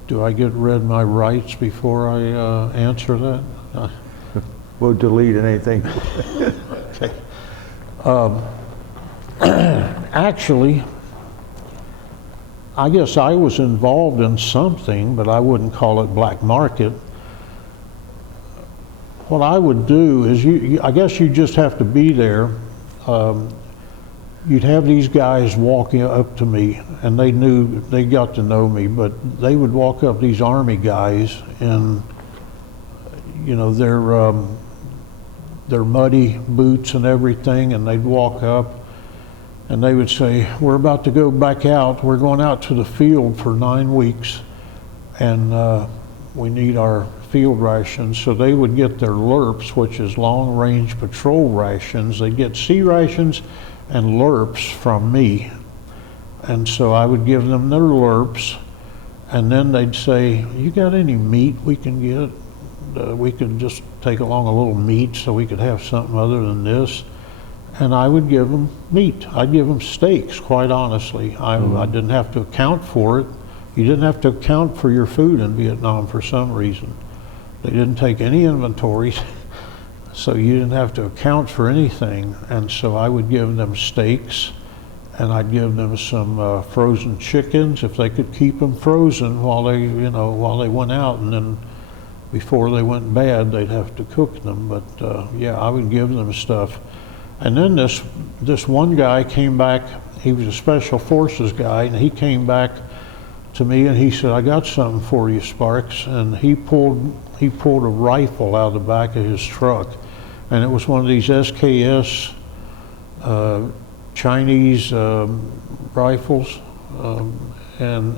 Do I get read my rights before I answer that? We'll delete anything. Okay. Actually, I guess I was involved in something, but I wouldn't call it black market. What I would do is, I guess you just have to be there. You'd have these guys walking up to me, and they got to know me, but they would walk up, these Army guys, in, you know, their muddy boots and everything, and they'd walk up and they would say, "We're about to go back out. We're going out to the field for 9 weeks, and we need our field rations." So they would get their LRPs, which is long range patrol rations. They'd get C rations and LRPs from me. And so I would give them their LRPs, and then they'd say, "You got any meat we can get? We could just take along a little meat so we could have something other than this." And I would give them meat. I'd give them steaks, quite honestly. I didn't have to account for it. You didn't have to account for your food in Vietnam for some reason. They didn't take any inventories, so you didn't have to account for anything. And so I would give them steaks, and I'd give them some frozen chickens if they could keep them frozen while they went out, and then before they went bad, they'd have to cook them. But yeah, I would give them stuff. And then this one guy came back. He was a special forces guy, and he came back to me and he said, "I got something for you, Sparks." And he pulled a rifle out of the back of his truck, and it was one of these SKS Chinese rifles, and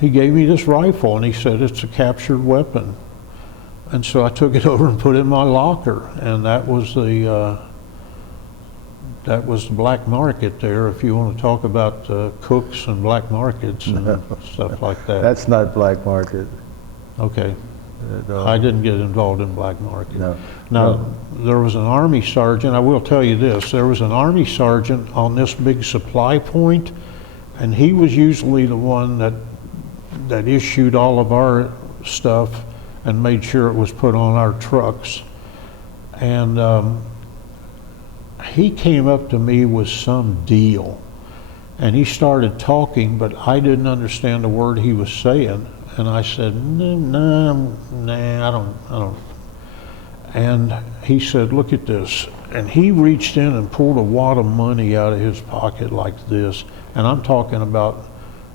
he gave me this rifle, and he said, "It's a captured weapon." And so I took it over and put it in my locker, and that was the black market there, if you want to talk about cooks and black markets and stuff like that. That's not black market. Okay. No. I didn't get involved in black market. No. Now, No. there was an Army sergeant, I will tell you this, there was an Army sergeant on this big supply point, and he was usually the one that issued all of our stuff and made sure it was put on our trucks. And he came up to me with some deal, and he started talking, but I didn't understand a word he was saying. And I said, nah, I don't. And he said, "Look at this." And he reached in and pulled a wad of money out of his pocket like this. And I'm talking about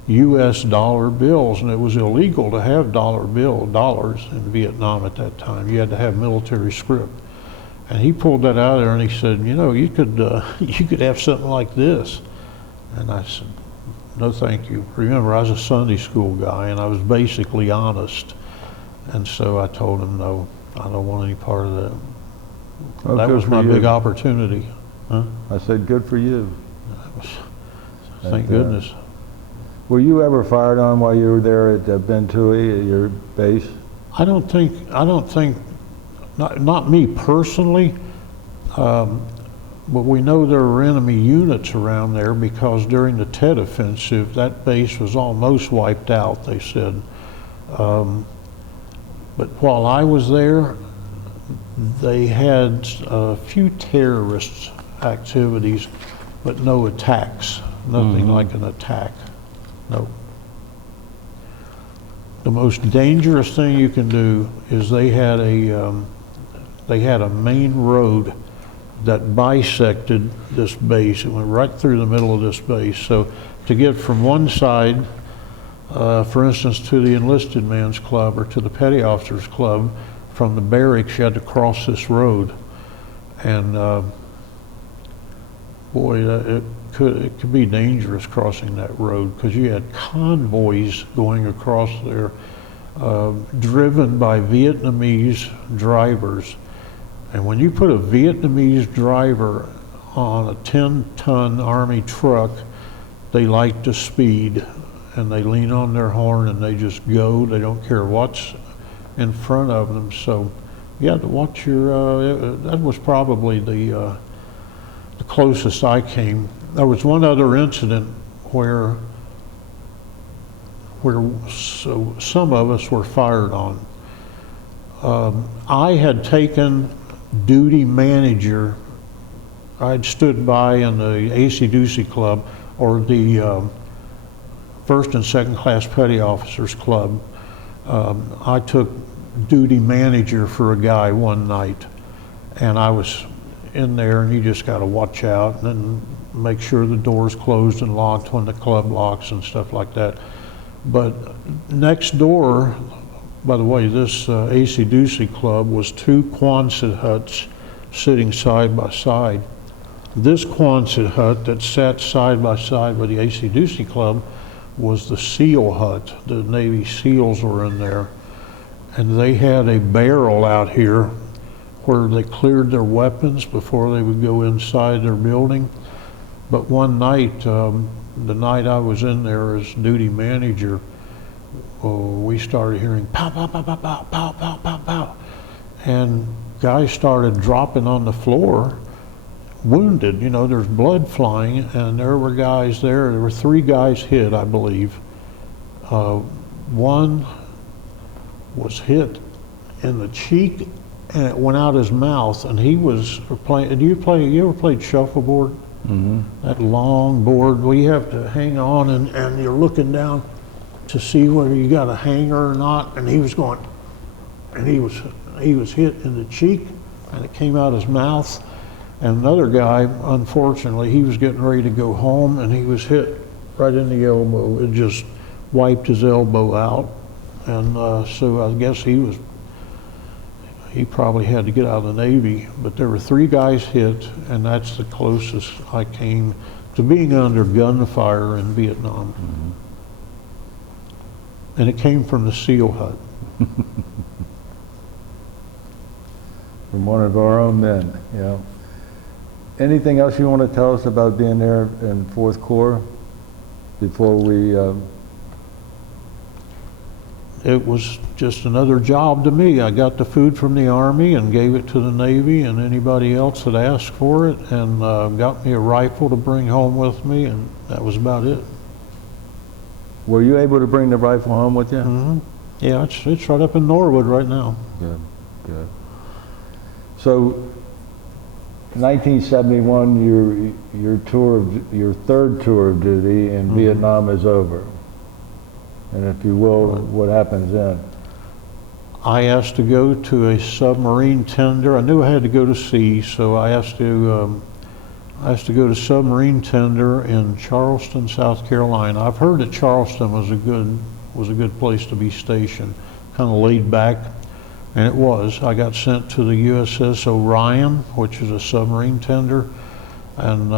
US dollar bills, and it was illegal to have dollars in Vietnam at that time. You had to have military script. And he pulled that out of there and he said, "You know, you could have something like this." And I said, "No, thank you." Remember, I was a Sunday school guy, and I was basically honest. And so I told him, "No, I don't want any part of that." Well, that good was for my you. big opportunity. Huh? I said, "Good for you." Thank goodness. Were you ever fired on while you were there at Bentui, at your base? I don't think, not me personally, but we know there were enemy units around there because during the Tet Offensive, that base was almost wiped out, they said. But while I was there, they had a few terrorist activities, but no attacks, nothing like an attack, no. The most dangerous thing you can do is they had a main road that bisected this base. It went right through the middle of this base. So to get from one side, for instance, to the enlisted man's club or to the petty officers club, from the barracks you had to cross this road. And boy, it could be dangerous crossing that road because you had convoys going across there, driven by Vietnamese drivers. And when you put a Vietnamese driver on a 10-ton Army truck, they like to speed, and they lean on their horn and they just go. They don't care what's in front of them. So you had to watch your, that was probably the closest I came. There was one other incident where some of us were fired on. I had taken duty manager. I'd stood by in the AC-Doocy Club, or the first and second class petty officers club. I took duty manager for a guy one night, and I was in there, and you just got to watch out and make sure the door's closed and locked when the club locks and stuff like that. But next door, by the way, this AC/DC club was two Quonset huts sitting side by side. This Quonset hut that sat side by side with the AC/DC club was the SEAL hut. The Navy SEALs were in there. And they had a barrel out here where they cleared their weapons before they would go inside their building. But one night, the night I was in there as duty manager, we started hearing pow, pow, pow, pow, pow, pow, pow, pow, pow. And guys started dropping on the floor, wounded. You know, there's blood flying, and there were guys there. There were 3 guys hit, I believe. One was hit in the cheek, and it went out his mouth, and he was playing. You ever played shuffleboard? Mm-hmm. That long board where you have to hang on, and you're looking down to see whether you got a hanger or not. And he was going, and he was hit in the cheek, and it came out his mouth. And another guy, unfortunately, he was getting ready to go home, and he was hit right in the elbow. It just wiped his elbow out. And so I guess he probably had to get out of the Navy. But there were 3 guys hit, and that's the closest I came to being under gunfire in Vietnam. Mm-hmm. And it came from the SEAL hut. From one of our own men, yeah. Anything else you want to tell us about being there in 4th Corps before we... It was just another job to me. I got the food from the Army and gave it to the Navy and anybody else that asked for it, and got me a rifle to bring home with me, and that was about it. Were you able to bring the rifle home with you? Mm-hmm. Yeah, it's right up in Norwood right now. Good, good. So, 1971, your 3rd tour of duty in Vietnam is over. And if you will, what happens then? I asked to go to a submarine tender. I knew I had to go to sea, so I asked to go to submarine tender in Charleston, South Carolina. I've heard that Charleston was a good place to be stationed, kind of laid back, and it was. I got sent to the USS Orion, which is a submarine tender, and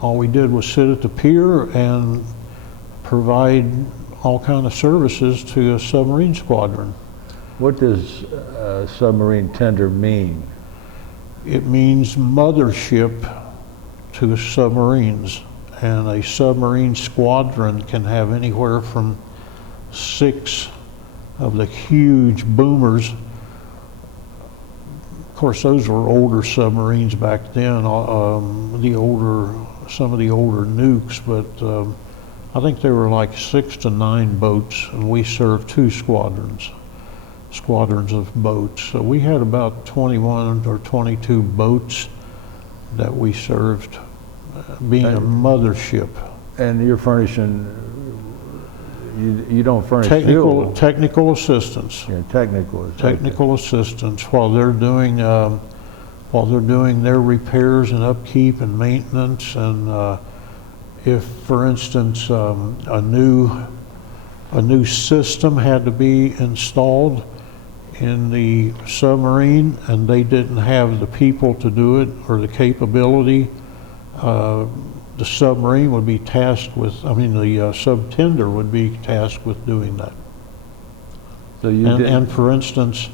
all we did was sit at the pier and provide all kind of services to a submarine squadron. What does submarine tender mean? It means mothership to submarines, and a submarine squadron can have anywhere from 6 of the huge boomers. Of course, those were older submarines back then, some of the older nukes, but I think there were like 6 to 9 boats, and we served 2 squadrons of boats. So we had about 21 or 22 boats that we served, being a mothership. And you're furnishing, you don't furnish fuel. Technical assistance. Yeah, technical. Technical assistance while they're doing their repairs and upkeep and maintenance, and if, for instance, a new system had to be installed in the submarine and they didn't have the people to do it or the capability, the submarine would be tasked with, the subtender would be tasked with doing that. So and for instance,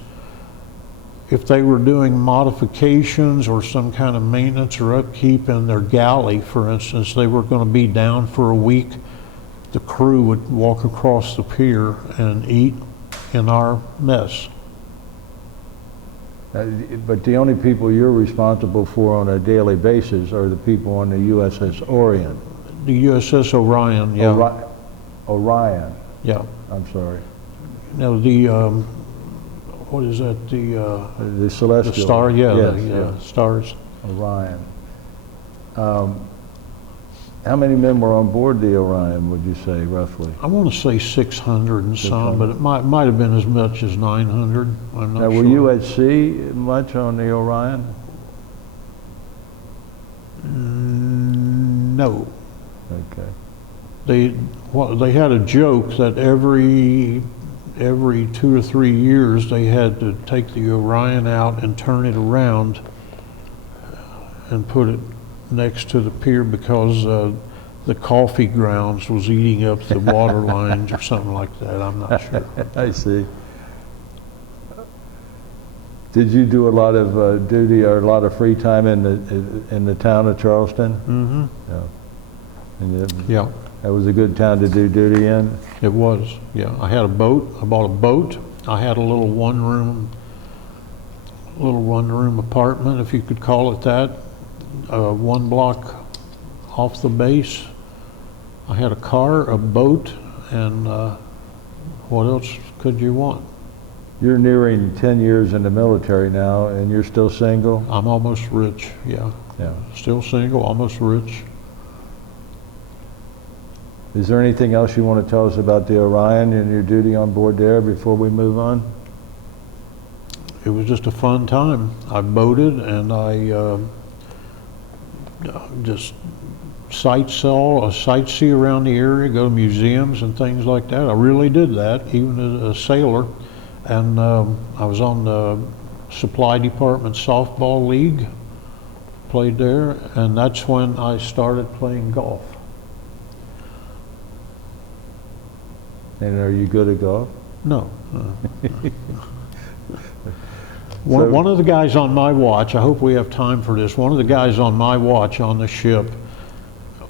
if they were doing modifications or some kind of maintenance or upkeep in their galley, for instance, they were going to be down for a week, the crew would walk across the pier and eat in our mess. But the only people you're responsible for on a daily basis are the people on the USS Orion. The USS Orion, yeah. Orion. Yeah. I'm sorry. Now what is that? The celestial. The star, yeah. Yes, Stars. Orion. How many men were on board the Orion, would you say, roughly? I want to say 600 and some, 600. but it might have been as much as 900. I'm not Now, sure. were you at sea much on the Orion? No. Okay. They had a joke that every 2 or 3 years they had to take the Orion out and turn it around and put it next to the pier because the coffee grounds was eating up the water lines or something like that. I'm not sure. I see. Did you do a lot of duty or a lot of free time in the town of Charleston? Mm-hmm. Yeah. And Yeah, that was a good town to do duty in? it was. Yeah, I had a boat. I bought a boat. I had a little one-room apartment, if you could call it that, 1 block off the base. I had a car, a boat, and what else could you want? You're nearing 10 years in the military now, and you're still single? I'm almost rich, yeah. Yeah. Still single, almost rich. Is there anything else you want to tell us about the Orion and your duty on board there before we move on? It was just a fun time. I boated and I just sightsee around the area, go to museums and things like that. I really did that, even as a sailor. And I was on the supply department softball league, played there, and that's when I started playing golf. And are you good at golf? No. One of the guys on my watch, I hope we have time for this, one of the guys on my watch on the ship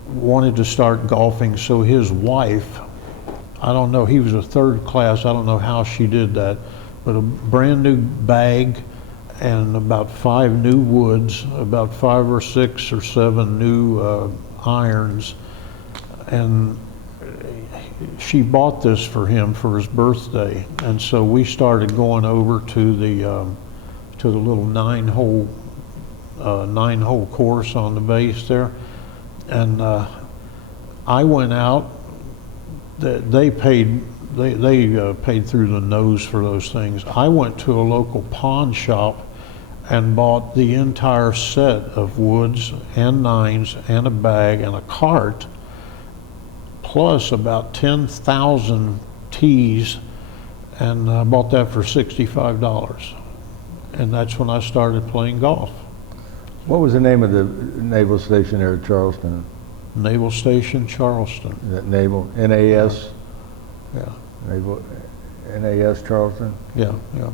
wanted to start golfing, so his wife, I don't know, he was a 3rd class, I don't know how she did that, but a brand new bag and about 5 new woods, about 5 or 6 or 7 new irons, and she bought this for him for his birthday, and so we started going over to the little 9-hole course on the base there, and I went out. They paid through the nose for those things. I went to a local pawn shop and bought the entire set of woods and 9s and a bag and a cart, plus about 10,000 tees, and I bought that for $65. And that's when I started playing golf. What was the name of the naval station there at Charleston? Naval Station, Charleston. That naval, NAS? Yeah, Naval, NAS Charleston? yeah, yeah.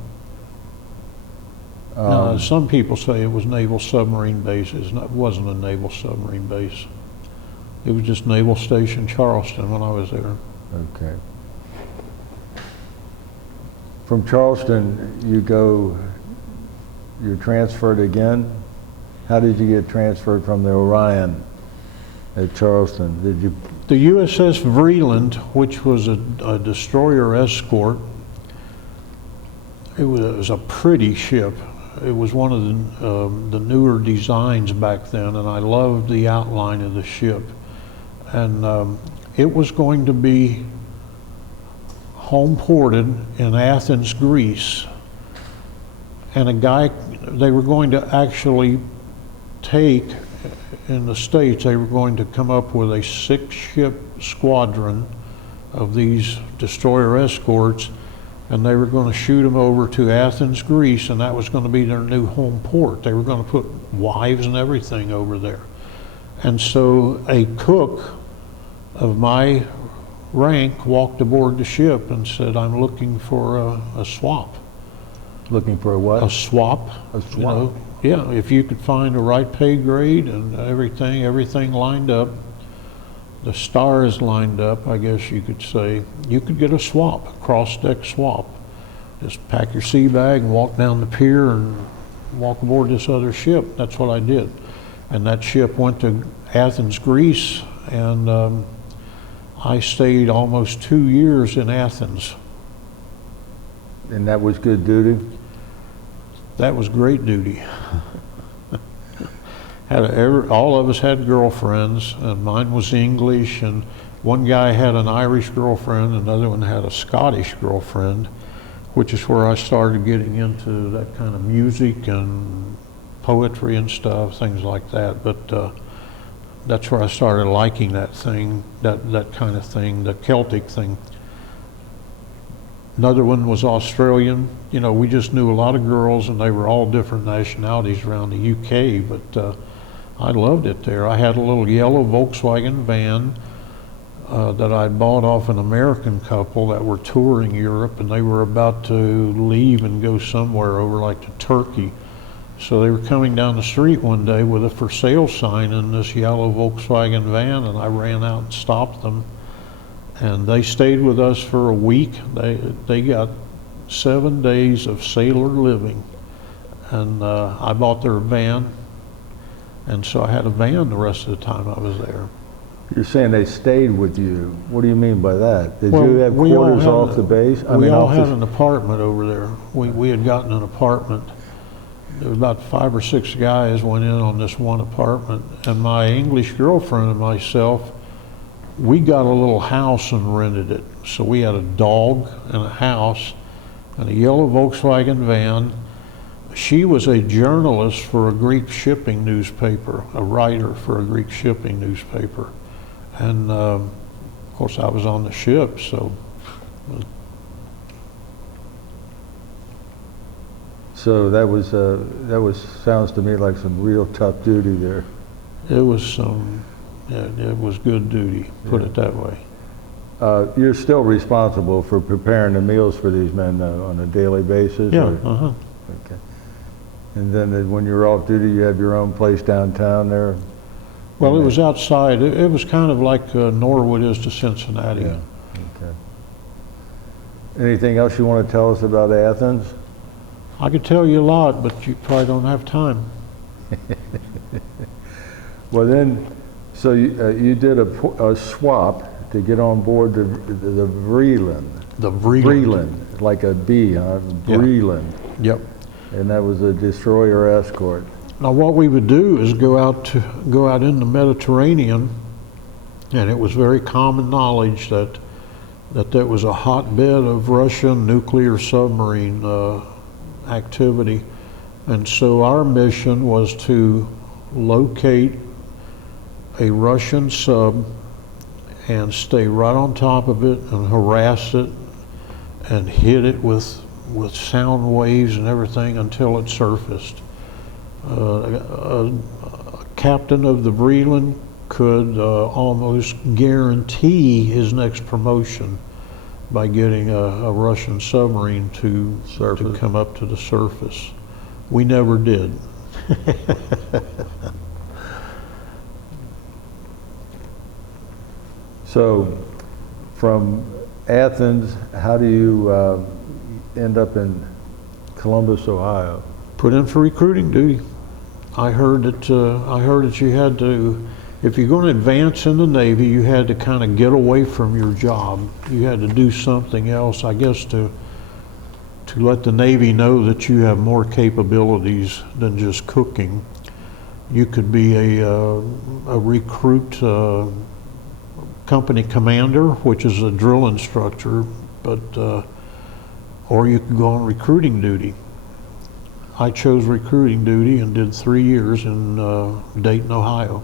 Now, some people say it was Naval Submarine Base. It wasn't a Naval Submarine Base. It was just Naval Station, Charleston when I was there. Okay. From Charleston, you're transferred again? How did you get transferred from the Orion at Charleston? Did you? The USS Vreeland, which was a destroyer escort, it was a pretty ship. It was one of the newer designs back then, and I loved the outline of the ship. And it was going to be home ported in Athens, Greece. And they were going to actually take, in the States, they were going to come up with a 6-ship squadron of these destroyer escorts, and they were going to shoot them over to Athens, Greece, and that was going to be their new home port. They were going to put wives and everything over there. And so a cook of my rank walked aboard the ship and said, "I'm looking for a swap." Looking for a what? A swap. A swap. You know? Yeah, if you could find the right pay grade and everything lined up, the stars lined up, I guess you could say, you could get a swap, a cross-deck swap. Just pack your sea bag and walk down the pier and walk aboard this other ship. That's what I did. And that ship went to Athens, Greece, and I stayed almost 2 years in Athens. And that was good duty? That was great duty. All of us had girlfriends, and mine was English, and one guy had an Irish girlfriend, another one had a Scottish girlfriend, which is where I started getting into that kind of music and poetry and stuff, things like that. But that's where I started liking that thing, that kind of thing, the Celtic thing. Another one was Australian. You know, we just knew a lot of girls, and they were all different nationalities around the UK, but I loved it there. I had a little yellow Volkswagen van that I bought off an American couple that were touring Europe, and they were about to leave and go somewhere over like to Turkey. So they were coming down the street one day with a for sale sign in this yellow Volkswagen van, and I ran out and stopped them. And they stayed with us for a week. They got 7 days of sailor living, and I bought their van, and so I had a van the rest of the time I was there. You're saying they stayed with you. What do you mean by that? Did Well, you have we all quarters had off the base? We all had an apartment over there. We had gotten an apartment. There was about 5 or 6 guys went in on this one apartment, and my English girlfriend and myself, we got a little house and rented it. So we had a dog and a house and a yellow Volkswagen van. She was a journalist for a Greek shipping newspaper, a writer for a Greek shipping newspaper. And of course I was on the ship, so. So that was sounds to me like some real tough duty there. It was it was good duty, put it that way. You're still responsible for preparing the meals for these men on a daily basis? Yeah, or? Okay. And then when you're off duty, you have your own place downtown there? Well, it was outside. It was kind of like Norwood is to Cincinnati. Yeah. Okay. Anything else you want to tell us about Athens? I could tell you a lot, but you probably don't have time. Well then, so you did a swap to get on board the Vreeland. The Vreeland. Vreeland, like a B, huh? Vreeland. Yep. And that was a destroyer escort. Now what we would do is go out in the Mediterranean, and it was very common knowledge that was a hotbed of Russian nuclear submarine activity. And so our mission was to locate a Russian sub and stay right on top of it and harass it and hit it with sound waves and everything until it surfaced. A captain of the Vreeland could almost guarantee his next promotion by getting a Russian submarine to come up to the surface. We never did. So from Athens, how do you end up in Columbus, Ohio? Put in for recruiting duty. I heard that you had to, if you're going to advance in the Navy, you had to kind of get away from your job. You had to do something else, I guess, to let the Navy know that you have more capabilities than just cooking. You could be a recruit company commander, which is a drill instructor, but or you could go on recruiting duty. I chose recruiting duty and did 3 years in Dayton, Ohio.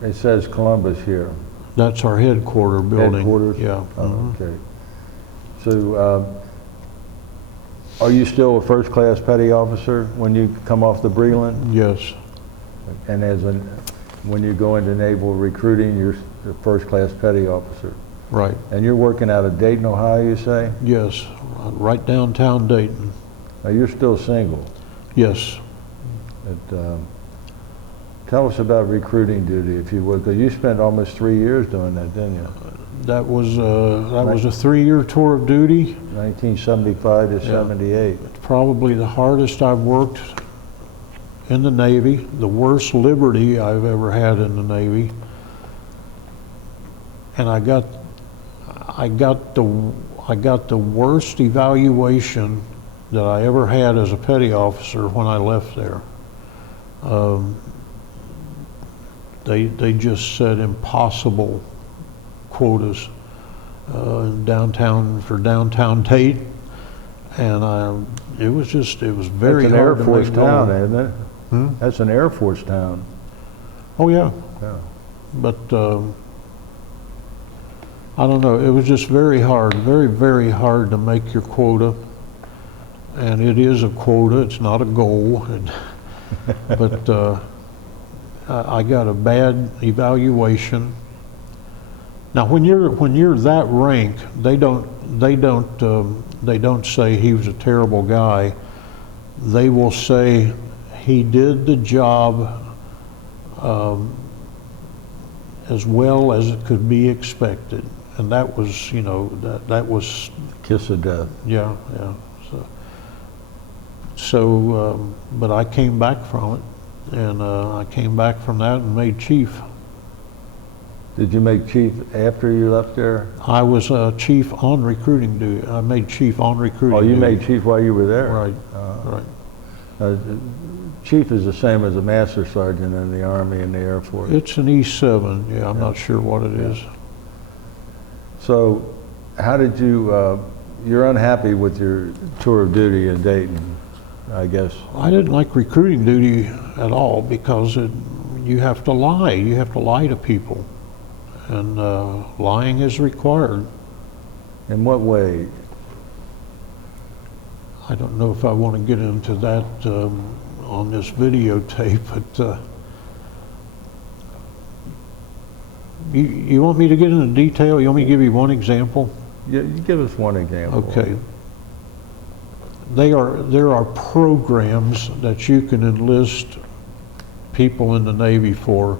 It says Columbus here. That's our headquarter building. Headquarters? Yeah. Oh, okay. So are you still a first class petty officer when you come off the Vreeland? Yes. And when you go into naval recruiting, you're a first class petty officer? Right. And you're working out of Dayton, Ohio, you say? Yes, right downtown Dayton. Now you're still single. Yes. Tell us about recruiting duty, if you would, because you spent almost 3 years doing that, didn't you? That was a 3-year tour of duty. 1975 to 78. It's probably the hardest I've worked in the Navy, the worst liberty I've ever had in the Navy. And I got the worst evaluation that I ever had as a petty officer when I left there. Um, they just set impossible quotas downtown Dayton, and it was very That's an Air hard to Force make town, goal. isn't it? Hmm? That's an Air Force town. Oh yeah, Yeah. but I don't know. It was just very hard, very hard to make your quota, and it is a quota. It's not a goal. But I got a bad evaluation. Now, when you're that rank, they don't say he was a terrible guy. They will say he did the job as well as it could be expected, and that was, that was Kiss of death. yeah. So, but I came back from it, and I came back from that and made chief. Did you make chief after you left there? I was chief on recruiting duty. I made chief on recruiting Oh, you duty. made chief while you were there? Right, right. Chief is the same as a master sergeant in the Army and the Air Force. It's an E7, yeah, I'm not sure what it is. So how did you're unhappy with your tour of duty in Dayton, I guess? I didn't like recruiting duty at all because you have to lie. You have to lie to people. And lying is required. In what way? I don't know if I want to get into that on this videotape, but you want me to get into detail? You want me to give you one example? Yeah, you give us one example. Okay. There are programs that you can enlist people in the Navy for.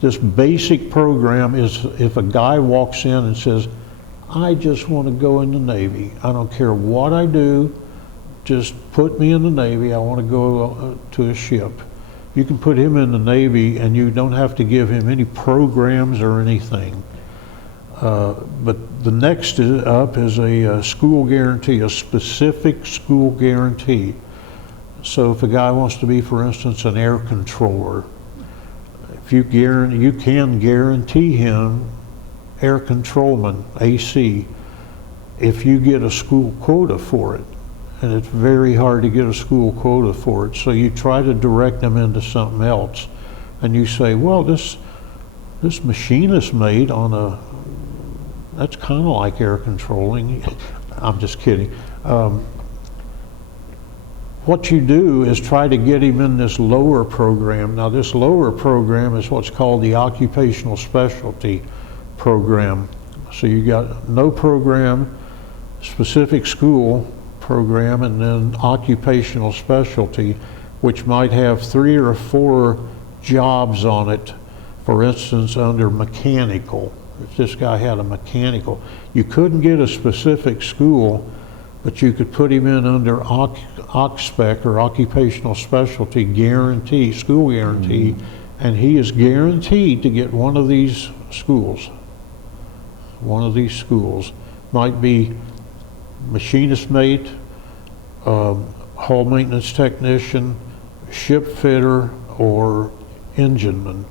This basic program is if a guy walks in and says, I just want to go in the Navy. I don't care what I do, just put me in the Navy. I want to go to a ship. You can put him in the Navy and you don't have to give him any programs or anything. But the next up is a school guarantee, a specific school guarantee. So if a guy wants to be, for instance, an air controller, you can guarantee him air controlman, AC, if you get a school quota for it. And it's very hard to get a school quota for it. So you try to direct them into something else. And you say, well, this machinist mate that's kind of like air controlling. I'm just kidding. What you do is try to get him in this lower program. Now this lower program is what's called the occupational specialty program. So you got no program, specific school program, and then occupational specialty, which might have 3 or 4 jobs on it. For instance, under mechanical, if this guy had a mechanical, you couldn't get a specific school, but you could put him in under OCSPEC or occupational specialty guarantee, school guarantee, and he is guaranteed to get one of these schools. One of these schools might be machinist mate, hull maintenance technician, ship fitter, or engineman.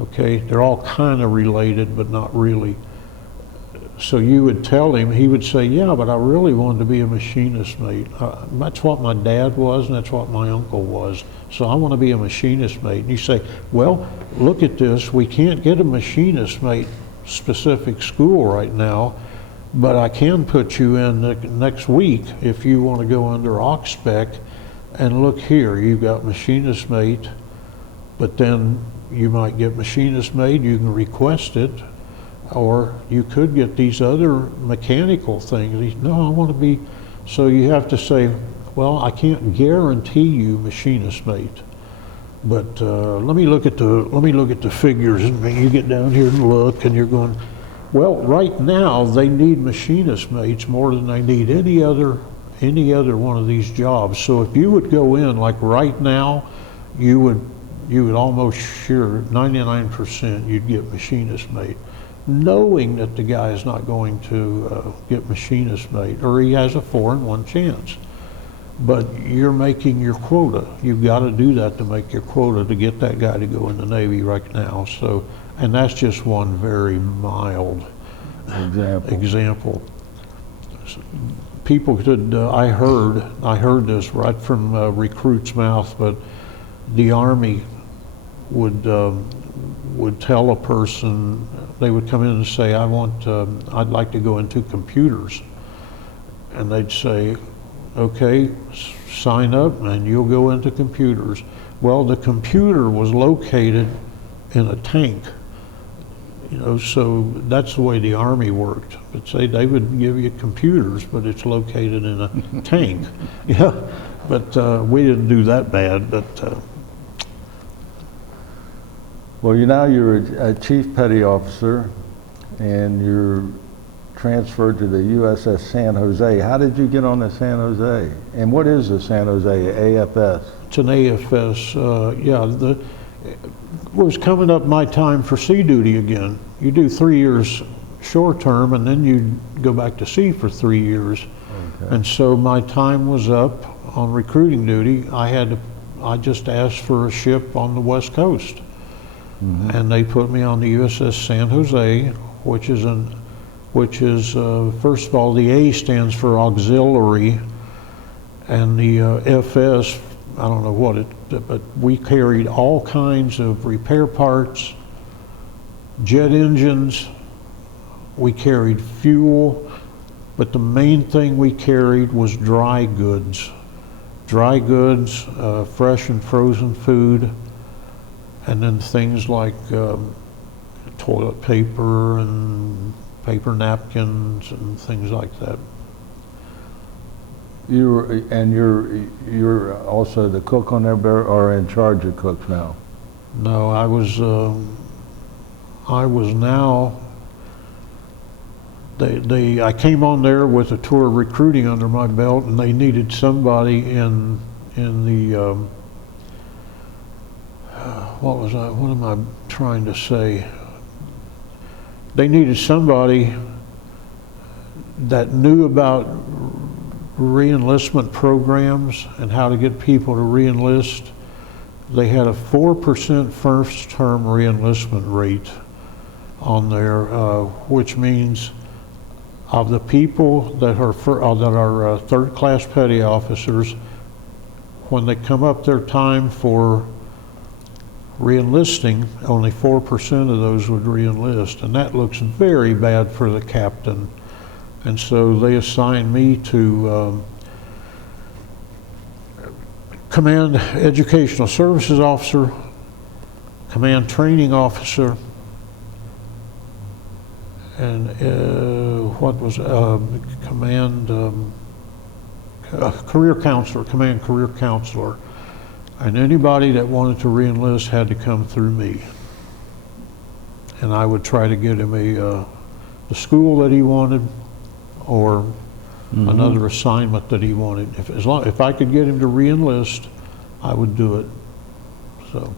Okay, they're all kind of related, but not really. So you would tell him, he would say, yeah, but I really wanted to be a machinist mate. That's what my dad was, and that's what my uncle was. So I want to be a machinist mate. And you say, well, look at this. We can't get a machinist mate specific school right now, but I can put you in next week if you want to go under OCSPEC. And look here, you've got machinist mate, but then you might get machinist mate. You can request it. Or you could get these other mechanical things. No, I want to be, so you have to say, well, I can't guarantee you machinist mate, but let me look at the figures. And you get down here and look, and you're going, well, right now they need machinist mates more than they need any other one of these jobs. So if you would go in like right now, you would almost sure 99% you'd get machinist mate, knowing that the guy is not going to get machinist mate, or he has a 4 in 1 chance. but you're making your quota. You've got to do that to make your quota to get that guy to go in the Navy right now. So, and that's just one very mild example. People could, I heard this right from a recruit's mouth, but the Army would tell a person, they would come in and say, I'd like to go into computers. And they'd say, okay, sign up and you'll go into computers. Well, the computer was located in a tank. You know, so that's the way the Army worked. But say they would give you computers, but it's located in a tank. Yeah, but we didn't do that bad. But well, you're a chief petty officer, and you're transferred to the USS San Jose. How did you get on the San Jose? And what is the San Jose AFS? it's an AFS. Yeah, it was coming up my time for sea duty again. You do 3 years short term, and then you go back to sea for 3 years. Okay. And so my time was up on recruiting duty. I just asked for a ship on the West Coast. Mm-hmm. And they put me on the USS San Jose, which is first of all, the A stands for auxiliary, and the FS, I don't know what but we carried all kinds of repair parts, jet engines, we carried fuel, but the main thing we carried was dry goods. Dry goods, fresh and frozen food, and then things like toilet paper and paper napkins and things like that. You're also the cook on there, or in charge of cooks now? No, I was now. I came on there with a tour of recruiting under my belt, and they needed somebody in the. What am I trying to say? They needed somebody that knew about re-enlistment programs and how to get people to re-enlist. They had a 4% first-term re-enlistment rate on there, which means of the people that are third-class petty officers, when they come up their time for re-enlisting, only 4% of those would re-enlist, and that looks very bad for the captain. And so they assigned me to Command Educational Services Officer, Command Training Officer, and Career Counselor, Command Career Counselor. And anybody that wanted to re-enlist had to come through me. And I would try to get him the school that he wanted, or mm-hmm. another assignment that he wanted. If I could get him to re-enlist, I would do it. So,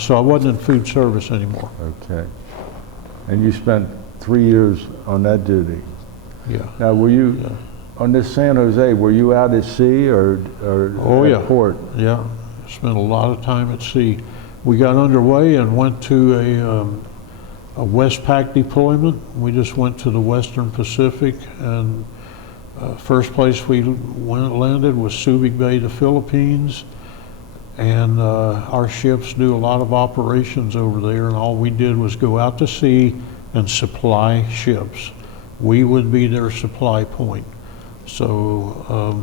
so I wasn't in food service anymore. Okay. And you spent 3 years on that duty. Yeah. Now, were you on this San Jose? Were you out at sea or at port? Yeah. Spent a lot of time at sea. We got underway and went to a Westpac deployment. We just went to the Western Pacific, and first place we landed was Subic Bay, the Philippines, and our ships do a lot of operations over there, and all we did was go out to sea and supply ships. We would be their supply point. So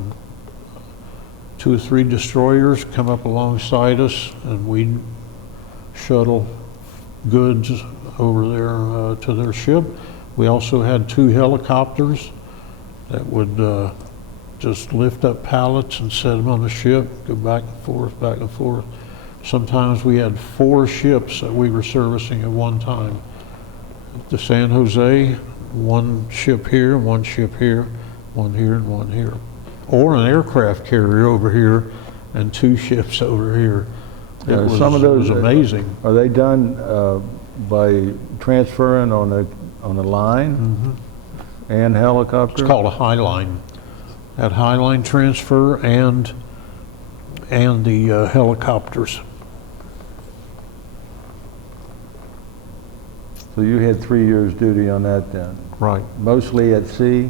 2 or 3 destroyers come up alongside us, and we'd shuttle goods over there to their ship. We also had 2 helicopters that would just lift up pallets and set them on the ship, go back and forth, back and forth. Sometimes we had 4 ships that we were servicing at one time. The San Jose, 1 ship here, 1 ship here, 1 here, and 1 here. Or an aircraft carrier over here and 2 ships over here. Some of those was amazing. Are they done by transferring on a line? Mm-hmm. And helicopter? It's called a highline. Had highline transfer and the helicopters. So you had 3 years duty on that then? Right. Mostly at sea?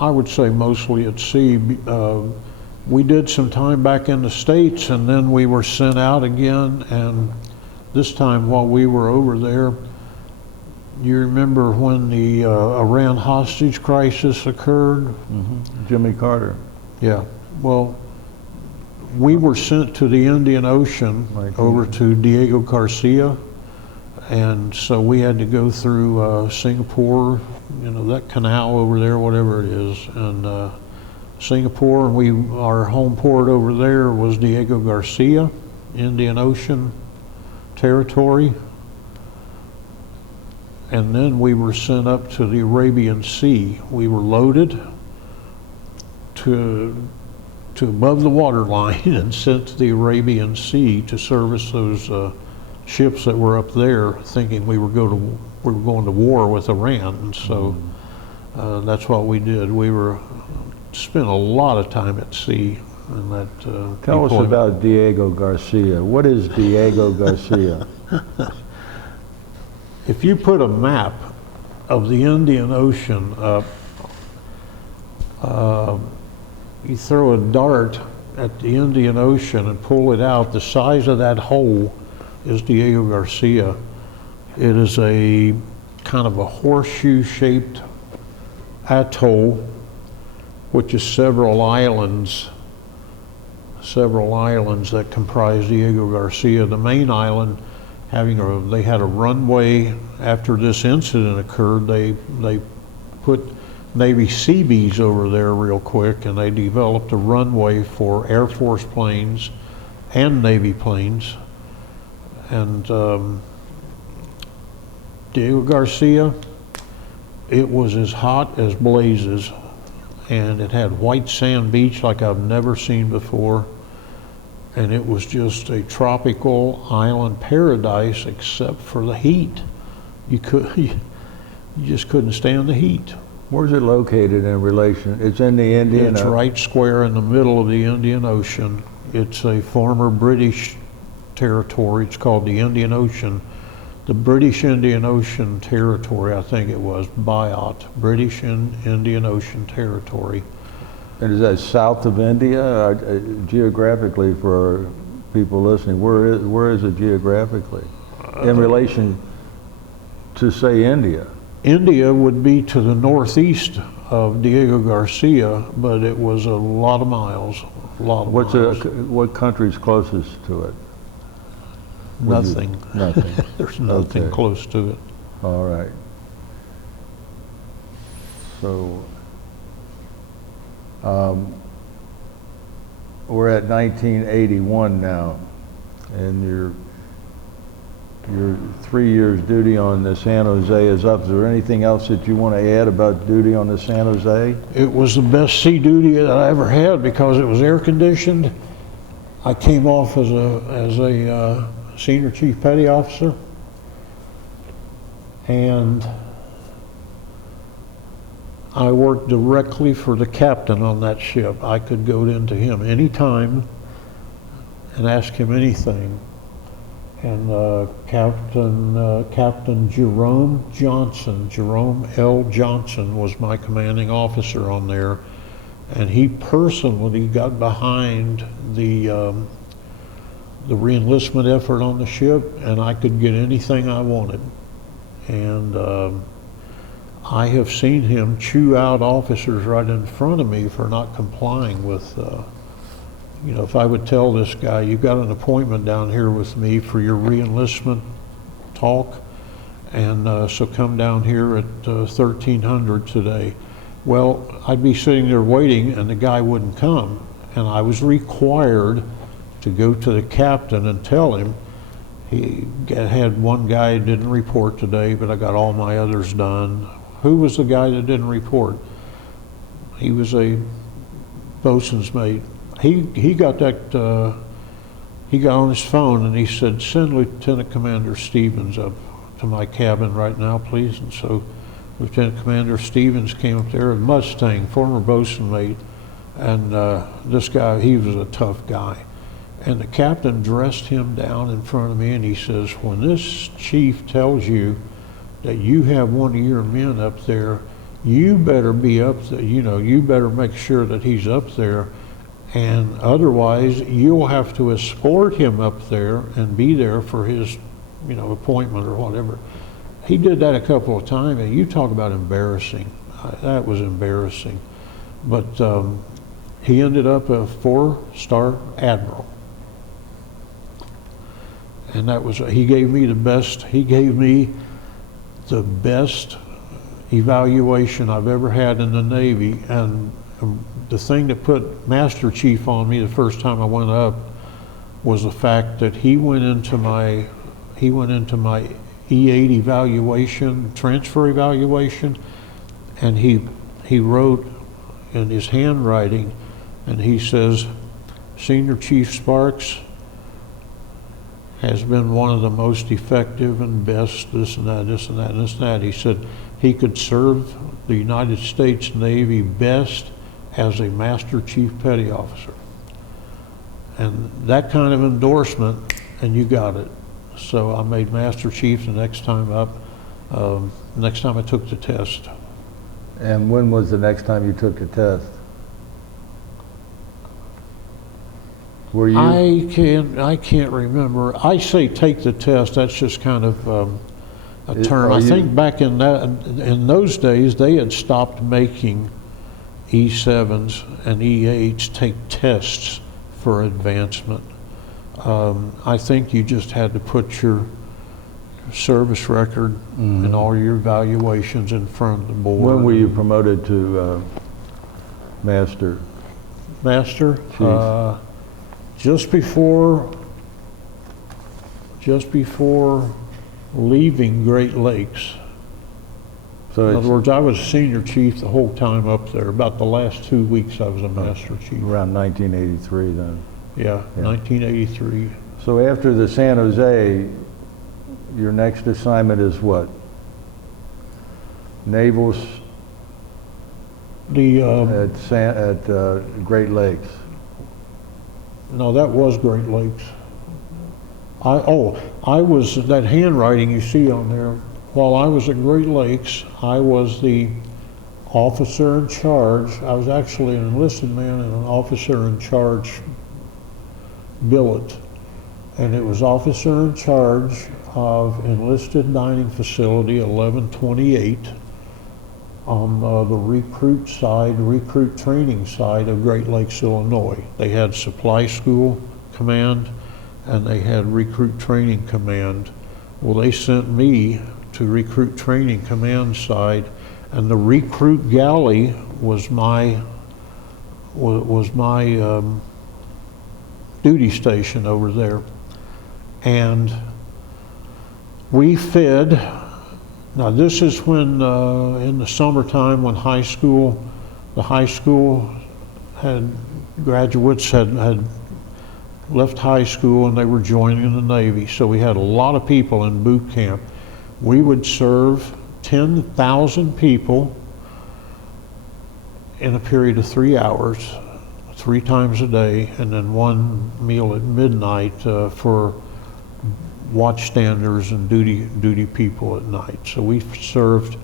I would say mostly at sea. We did some time back in the States, and then we were sent out again, and this time while we were over there, you remember when the Iran hostage crisis occurred? Mm-hmm. Jimmy Carter. Yeah. Well, we were sent to the Indian Ocean over to Diego Garcia, and so we had to go through Singapore, you know, that canal over there, whatever it is, and Singapore, and our home port over there was Diego Garcia, Indian Ocean territory. And then we were sent up to the Arabian Sea. We were loaded to above the waterline and sent to the Arabian Sea to service those ships that were up there, thinking we were going to war with Iran. And so that's what we did. We spent a lot of time at sea. And that Tell us about Diego Garcia. What is Diego Garcia? If you put a map of the Indian Ocean up, you throw a dart at the Indian Ocean and pull it out, the size of that hole is Diego Garcia. It is a kind of a horseshoe-shaped atoll, which is several islands that comprise Diego Garcia. The main island, they had a runway after this incident occurred. They put Navy Seabees over there real quick, and they developed a runway for Air Force planes and Navy planes. And Diego Garcia, it was as hot as blazes, and it had white sand beach like I've never seen before. And it was just a tropical island paradise except for the heat. You just couldn't stand the heat. Where's it located in relation? It's in the Indian Ocean. It's right square in the middle of the Indian Ocean. It's a former British territory. It's called the Indian Ocean. The British Indian Ocean Territory, I think it was, BIOT, British Indian Ocean Territory. And is that south of India? Geographically, for people listening, where is it geographically in relation to, say, India? India would be to the northeast of Diego Garcia, but it was a lot of miles. What country's closest to it? Nothing. Nothing. There's nothing close to it. All right. So we're at 1981 now, and your 3 years duty on the San Jose is up. Is there anything else that you want to add about duty on the San Jose? It was the best sea duty that I ever had because it was air conditioned. I came off as a senior chief petty officer, and I worked directly for the captain on that ship. I could go into him anytime and ask him anything. And Captain Jerome L. Johnson was my commanding officer on there, and he personally got behind the re-enlistment effort on the ship, and I could get anything I wanted. And I have seen him chew out officers right in front of me for not complying with, if I would tell this guy, you've got an appointment down here with me for your re-enlistment talk, and so come down here at 1300 today. Well, I'd be sitting there waiting, and the guy wouldn't come, and I was required to go to the captain and tell him. He had one guy who didn't report today, but I got all my others done. Who was the guy that didn't report? He was a bosun's mate. He got that, he got on his phone and he said, send Lieutenant Commander Stevens up to my cabin right now, please. And so Lieutenant Commander Stevens came up there, a Mustang, former bosun mate, and this guy, he was a tough guy. And the captain dressed him down in front of me, and he says, when this chief tells you that you have one of your men up there, you better be up there, you know, you better make sure that he's up there, and otherwise you'll have to escort him up there and be there for his, you know, appointment or whatever. He did that a couple of times, and you talk about embarrassing. That was embarrassing. But he ended up a 4-star admiral. And that was, he gave me the best evaluation I've ever had in the Navy. And the thing that put Master Chief on me the first time I went up was the fact that he went into my E8 evaluation, transfer evaluation, and he wrote in his handwriting, and he says, Senior Chief Sparks has been one of the most effective and best, this and that, this and that, and this and that. He said he could serve the United States Navy best as a Master Chief Petty Officer. And that kind of endorsement, and you got it. So I made Master Chief the next time up, next time I took the test. And when was the next time you took the test? Were you? I can't remember. I say take the test, that's just kind of a term. I think back in those days, they had stopped making E7s and E8s take tests for advancement. I think you just had to put your service record and all your evaluations in front of the board. When were you promoted to Master? Master? Just before leaving Great Lakes. So in other words, I was Senior Chief the whole time up there. About the last 2 weeks I was a Master Chief. Around 1983 then. Yeah, 1983. So after the San Jose, your next assignment is what? Naval at Great Lakes. No, that was Great Lakes. I was, that handwriting you see on there, while I was at Great Lakes, I was the officer in charge. I was actually an enlisted man and an officer in charge billet. And it was officer in charge of enlisted dining facility 1128 on the recruit training side of Great Lakes, Illinois. They had supply school command and they had recruit training command. Well, they sent me to recruit training command side, and the recruit galley was my duty station over there. And we fed, now this is when in the summertime when the high school graduates had left high school and they were joining the Navy. So we had a lot of people in boot camp. We would serve 10,000 people in a period of 3 hours, 3 times a day, and then one meal at midnight for watchstanders and duty people at night. So we served,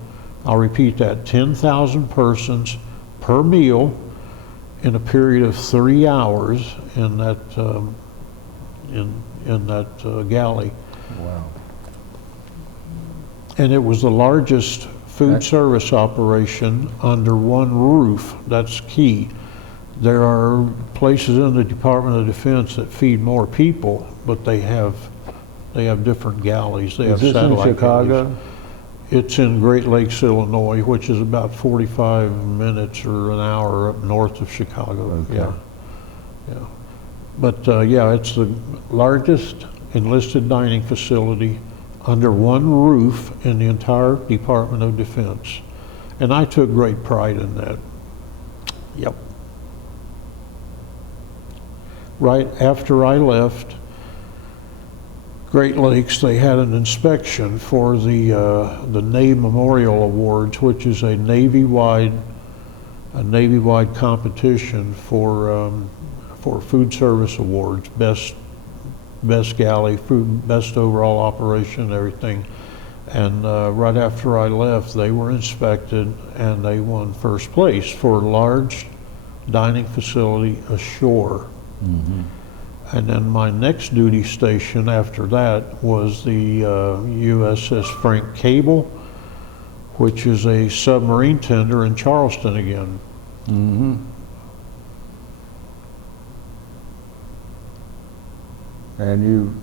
I'll repeat that, 10,000 persons per meal in a period of 3 hours in that galley. Wow. And it was the largest food service operation under one roof. That's key. There are places in the Department of Defense that feed more people, but they have different galleys. They have satellite in Chicago? galleys. It's in Great Lakes, Illinois, which is about 45 minutes or an hour up north of Chicago. Okay. Yeah. But yeah, it's the largest enlisted dining facility under one roof in the entire Department of Defense. And I took great pride in that. Yep. Right after I left, Great Lakes, they had an inspection for the Navy Memorial Awards, which is a Navy-wide competition for food service awards, best galley, food, best overall operation, everything. And right after I left, they were inspected and they won first place for a large dining facility ashore. Mm-hmm. And then my next duty station after that was the USS Frank Cable, which is a submarine tender in Charleston again. Mm-hmm. And you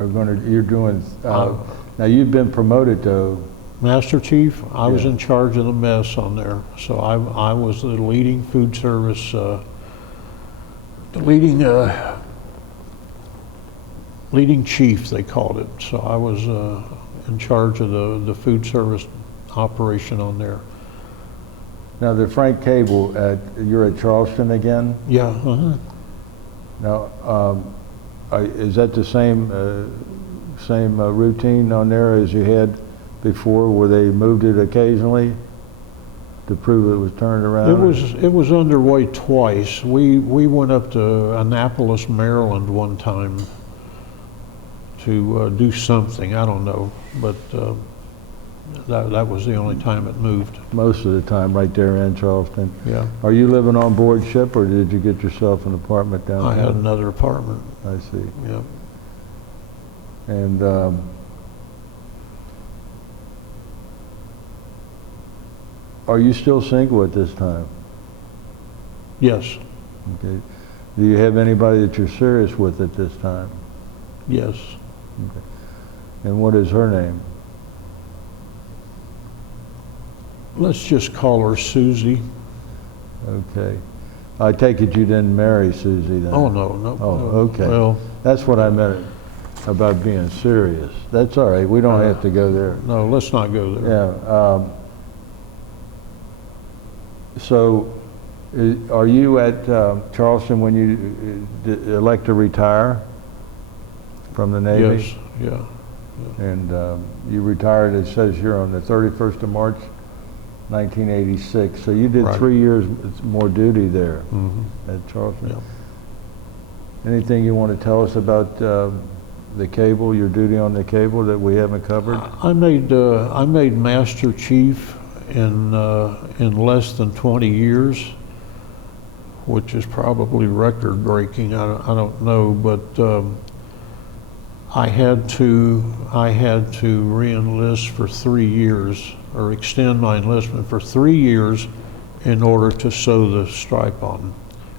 are you're doing, now you've been promoted to Master Chief, I was Yeah. in charge of the mess on there. So I was the leading food service, leading chief, they called it. So I was in charge of the food service operation on there. Now, the Frank Cable, you're at Charleston again? Yeah, uh-huh. Now, is that the same routine on there as you had before, where they moved it occasionally to prove it was turned around? It was underway twice. We went up to Annapolis, Maryland one time to do something, I don't know, but that was the only time it moved. Most of the time, right there in Charleston. Yeah. Are you living on board ship, or did you get yourself an apartment down I there? had another apartment. I see. Yeah. And are you still single at this time? Yes. Okay. Do you have anybody that you're serious with at this time? Yes. Okay. And what is her name? Let's just call her Susie. Okay. I take it you didn't marry Susie then? Oh, no. Oh, no. okay. Well, That's what I meant about being serious. That's all right. We don't have to go there. no, let's not go there. Yeah. So, are you at Charleston when you elect to retire from the Navy? Yes, yeah. And you retired, it says here, on the 31st of March, 1986. So you did Right. 3 years more duty there Mm-hmm. at Charleston. Yeah. Anything you want to tell us about the cable, your duty on the cable that we haven't covered? I made Master Chief in less than 20 years, which is probably record breaking. I don't know, but I had to re-enlist for 3 years, or extend my enlistment for 3 years in order to sew the stripe on.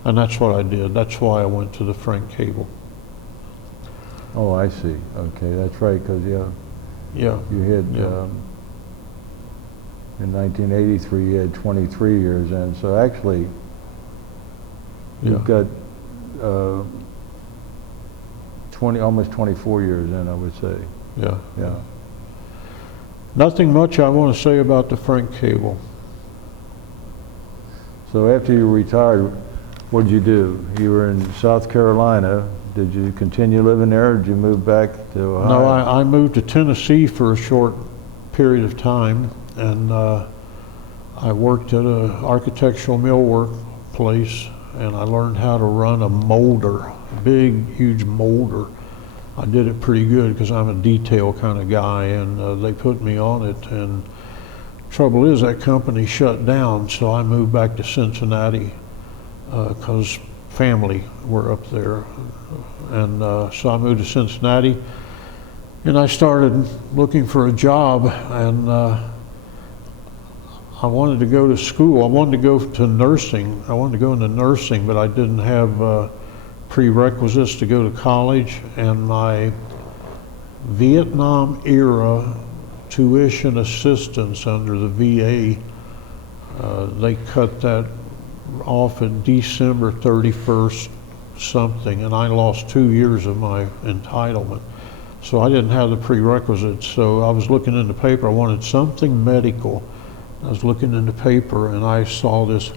And that's what I did. That's why I went to the Frank Cable. Oh, I see. Okay, that's right, because Yeah. you had, Yeah. in 1983, you had 23 years in. So actually, you've got almost 24 years in, I would say. Yeah. Yeah. Nothing much I want to say about the Frank Cable. So after you retired, what did you do? You were in South Carolina. Did you continue living there, or did you move back to Ohio? No, I moved to Tennessee for a short period of time, and I worked at an architectural millwork place, and I learned how to run a molder, a big, huge molder. I did it pretty good because I'm a detail kind of guy, and they put me on it. And trouble is, that company shut down, so I moved back to Cincinnati because family were up there. And so I moved to Cincinnati, and I started looking for a job, and I wanted to go to school. I wanted to go to nursing. I wanted to go into nursing, but I didn't have prerequisites to go to college, and my Vietnam era tuition assistance under the VA, they cut that off at December 31st something, and I lost 2 years of my entitlement. So I didn't have the prerequisites, so I was looking in the paper. I wanted something medical. I was looking in the paper, and I saw this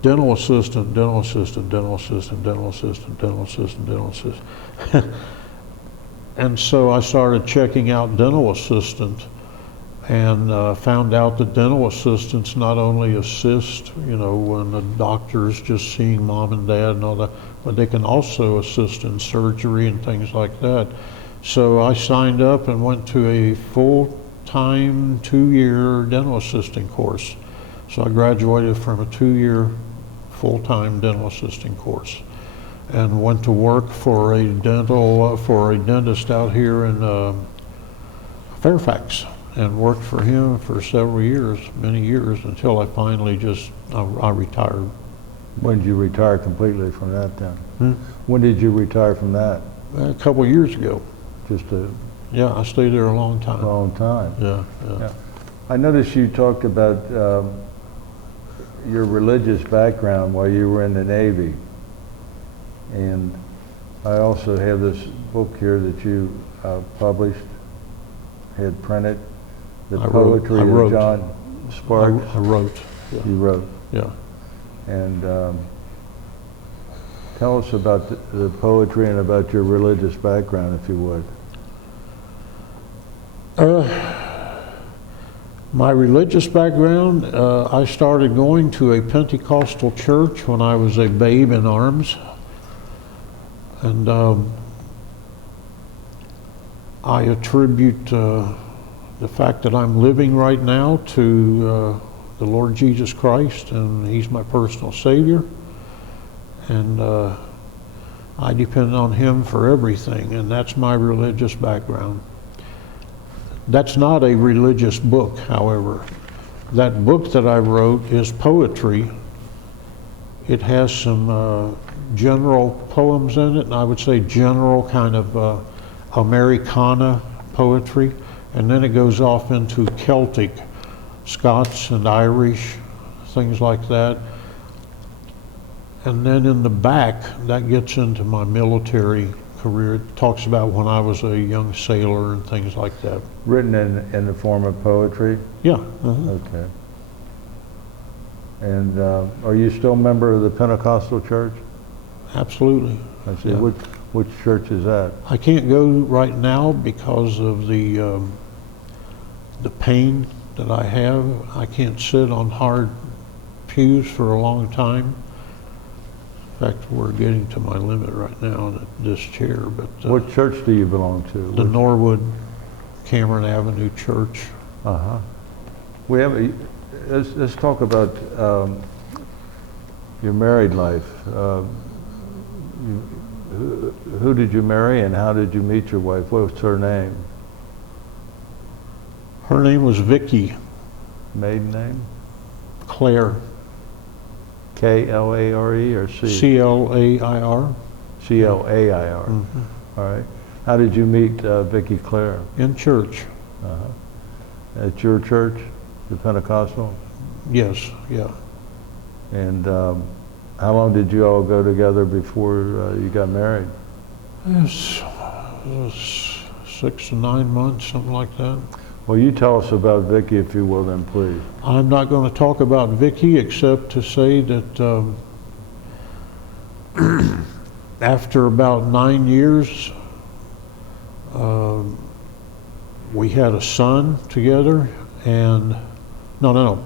dental assistant, dental assistant, dental assistant, dental assistant, dental assistant. And so I started checking out dental assistant, and found out that dental assistants not only assist, you know, when the doctor's just seeing mom and dad and all that, but they can also assist in surgery and things like that. So I signed up and went to a full-time 2-year dental assisting course. So I graduated from a 2-year full-time dental assisting course and went to work for a dentist out here in Fairfax, and worked for him for several years, many years, until I finally I retired. When did you retire completely from that then? Hmm? When did you retire from that? A couple of years ago. Just a Yeah, I stayed there a long time. long time. Yeah. Yeah. I noticed you talked about your religious background while you were in the Navy. And I also have this book here that you published, had printed, The I wrote. Poetry of John Sparks. I wrote. Yeah. You wrote. Yeah. And tell us about the poetry and about your religious background, if you would. My religious background, I started going to a Pentecostal church when I was a babe in arms. And I attribute the fact that I'm living right now to the Lord Jesus Christ, and He's my personal Savior. And I depend on Him for everything, and that's my religious background. That's not a religious book, however. That book that I wrote is poetry. It has some general poems in it, and I would say general kind of Americana poetry, and then it goes off into Celtic, Scots and Irish, things like that. And then in the back, that gets into my military career. It talks about when I was a young sailor and things like that. Written in the form of poetry? Yeah. Okay. And are you still a member of the Pentecostal church? Absolutely. I see. Yeah. Which church is that? I can't go right now because of the pain that I have. I can't sit on hard pews for a long time. In fact, we're getting to my limit right now in this chair. But What church do you belong to? the Norwood Cameron Avenue Church. Uh-huh. We have. Let's talk about your married life. Who did you marry, and how did you meet your wife? What's her name? Her name was Vicki Maiden name? Claire. K-L-A-R-E or C? C-L-A-I-R. C-L-A-I-R. Mm-hmm. All right. How did you meet Vicki Claire? In church. Uh-huh. At your church, the Pentecostal? Yes, yeah. And how long did you all go together before you got married? It was 6 to 9 months, something like that. Well, you tell us about Vicki, if you will, then, please. I'm not going to talk about Vicki except to say that after about 9 years, we had a son together, and no,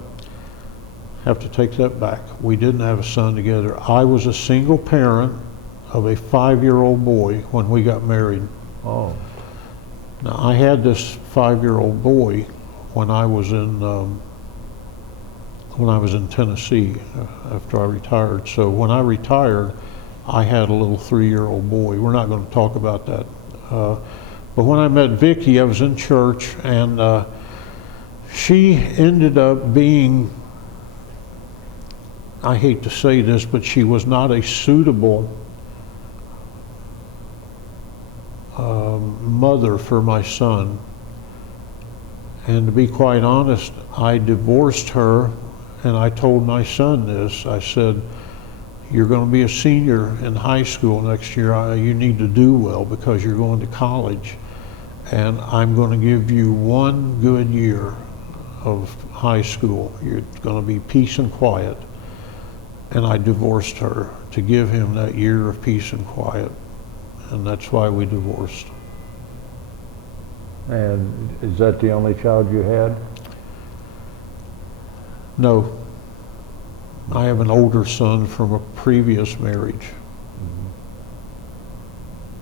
have to take that back. We didn't have a son together. I was a single parent of a 5-year-old boy when we got married. Oh. Now, I had this 5-year-old boy when I was in Tennessee after I retired. So when I retired, I had a little 3-year-old boy. We're not going to talk about that. But when I met Vicki, I was in church, and she ended up being, I hate to say this, but she was not a suitable mother for my son. And to be quite honest, I divorced her, and I told my son this. I said, you're going to be a senior in high school next year. You need to do well because you're going to college. And I'm going to give you 1 good year of high school. You're going to be peace and quiet. And I divorced her to give him that year of peace and quiet. And that's why we divorced. And is that the only child you had? No. I have an older son from a previous marriage.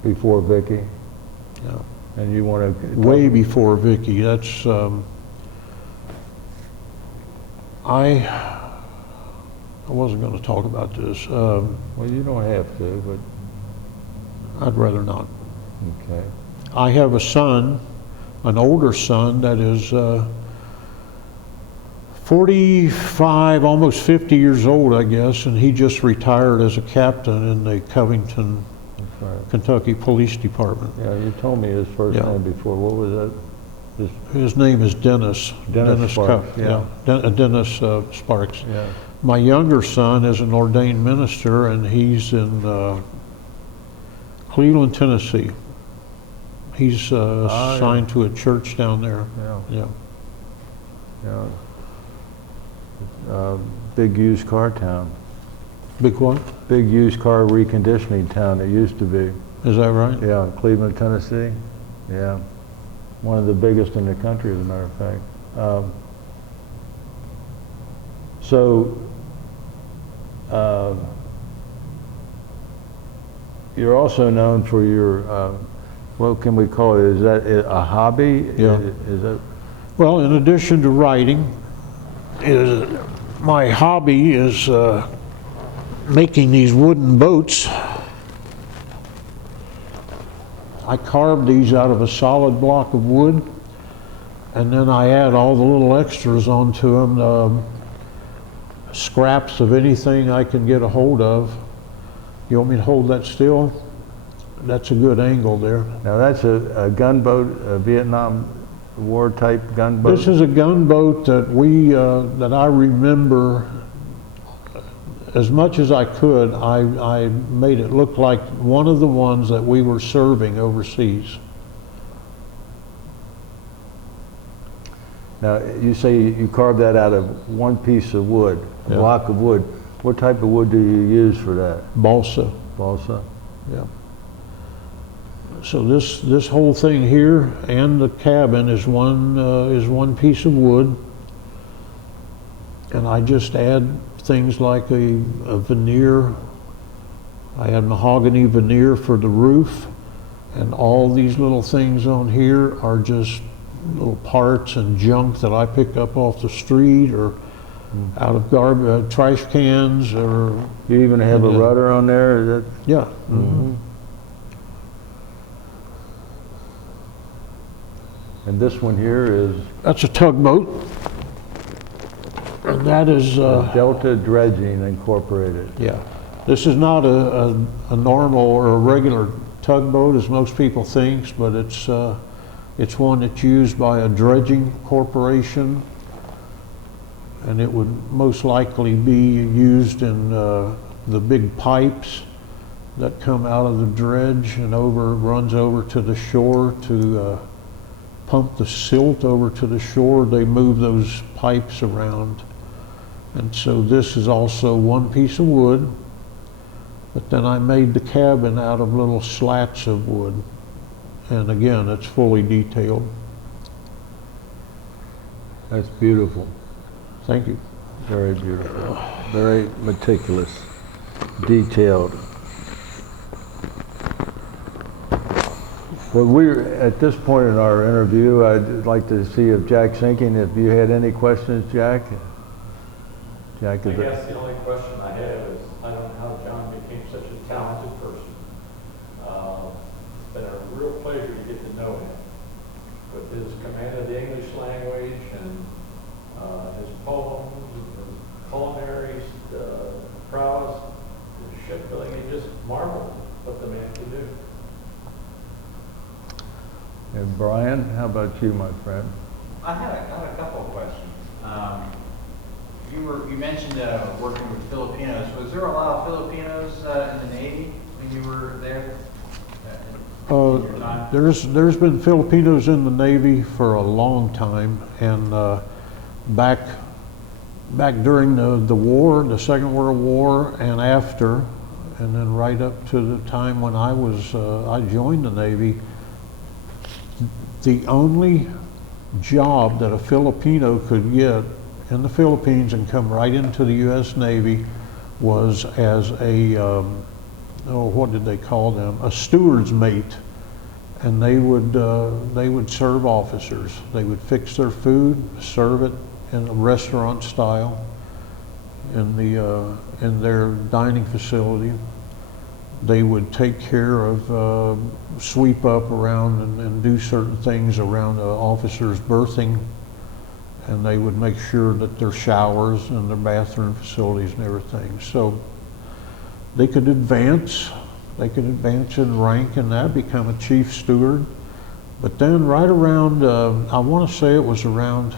Before Vicky? Yeah. And you want to... Way before Vicky. That's, I wasn't going to talk about this. Well, you don't have to, I'd rather not. but, okay. I have a son, an older son that is 45, almost 50 years old, I guess, and he just retired as a captain in the Covington, That's right. Kentucky Police Department. Yeah, you told me his first Yeah. name before. What was that? His name is Dennis. Dennis Sparks, Dennis Sparks. Yeah. My younger son is an ordained minister, and he's in Cleveland, Tennessee. He's yeah. assigned to a church down there. Yeah. Yeah. Yeah. Big used car town. Big what? Big used car reconditioning town it used to be. Is that right? Yeah, Cleveland, Tennessee. Yeah. One of the biggest in the country, as a matter of fact. You're also known for your, what can we call it? Is that a hobby? Yeah. Is that? Well, in addition to writing, my hobby is making these wooden boats. I carved these out of a solid block of wood, and then I add all the little extras onto them, scraps of anything I can get a hold of. You want me to hold that still? That's a good angle there. Now that's a gunboat, a Vietnam War type gunboat? This is a gunboat that I remember. As much as I could, I made it look like one of the ones that we were serving overseas. Now, you say you carved that out of one piece of wood, a Yeah. block of wood. What type of wood do you use for that? Balsa. Balsa? Yeah. So this whole thing here and the cabin is one piece of wood, and I just add things like a veneer. I had mahogany veneer for the roof, and all these little things on here are just little parts and junk that I pick up off the street or out of trash cans, or You even have a Yeah. rudder on there? Is that? yeah. And this one here is That's a tugboat, and that is Delta Dredging Incorporated. yeah. This is not a normal or a regular tugboat, as most people think, but it's one that's used by a dredging corporation, and it would most likely be used in the big pipes that come out of the dredge and runs over to the shore to pump the silt over to the shore. They move those pipes around. And so this is also one piece of wood, but then I made the cabin out of little slats of wood. And again, it's fully detailed. That's beautiful. Thank you. Very beautiful. Very meticulous, detailed. Well, we're at this point in our interview, I'd like to see if Jack's thinking, if you had any questions, Jack? Jack, I is it? guess the only question I have is, I don't know how John became such a talented person. It's been a real pleasure to get to know him. With his command of the English language and his poems, his culinary prowess, his shipbuilding, you just marvel what the man can do. And Brian, how about you, my friend? I had a couple of questions. You mentioned working with Filipinos. Was there a lot of Filipinos in the Navy when you were there? In your time? There's been Filipinos in the Navy for a long time, and back during the war, the Second World War, and after, and then right up to the time when I joined the Navy, the only job that a Filipino could get in the Philippines and come right into the U.S. Navy was as a, what did they call them? A steward's mate. And they would serve officers. They would fix their food, serve it in a restaurant style in their dining facility. They would take care of, sweep up around and do certain things around the officers' berthing, and they would make sure that their showers and their bathroom facilities and everything. So they could advance. They could advance in rank and that, become a chief steward. But then right around, I want to say it was around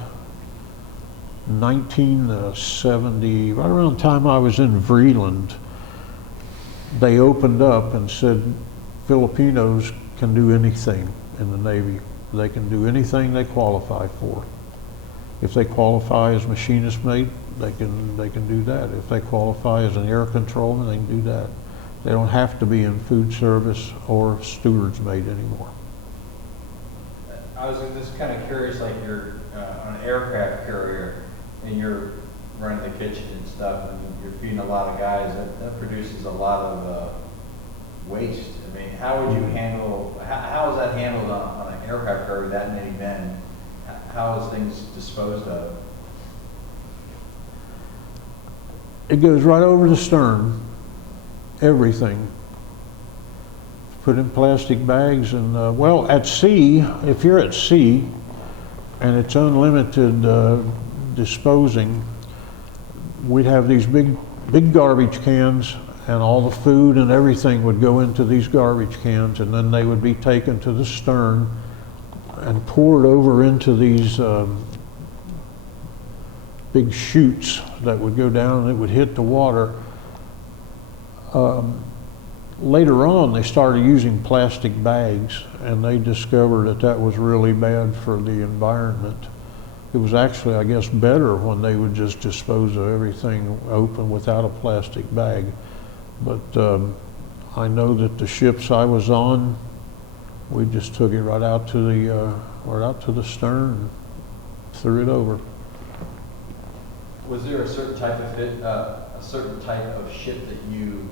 1970, right around the time I was in Vreeland, they opened up and said Filipinos can do anything in the Navy. They can do anything they qualify for. If they qualify as machinist mate, they can do that. If they qualify as an air controlman, they can do that. They don't have to be in food service or steward's mate anymore. I was just kind of curious, like you're on an aircraft carrier and you're running the kitchen and stuff, and you're feeding a lot of guys. That produces a lot of waste. I mean, how would you handle? How is that handled on an aircraft carrier? That many men. How is things disposed of? It goes right over the stern. Everything. Put in plastic bags and, well, at sea, if you're at sea and it's unlimited disposing, we'd have these big garbage cans, and all the food and everything would go into these garbage cans, and then they would be taken to the stern and poured over into these big chutes that would go down and it would hit the water. Later on, they started using plastic bags, and they discovered that that was really bad for the environment. It was actually, I guess, better when they would just dispose of everything open without a plastic bag. But I know that the ships I was on, we just took it right out to the stern and threw it over. Was there a certain type of ship that you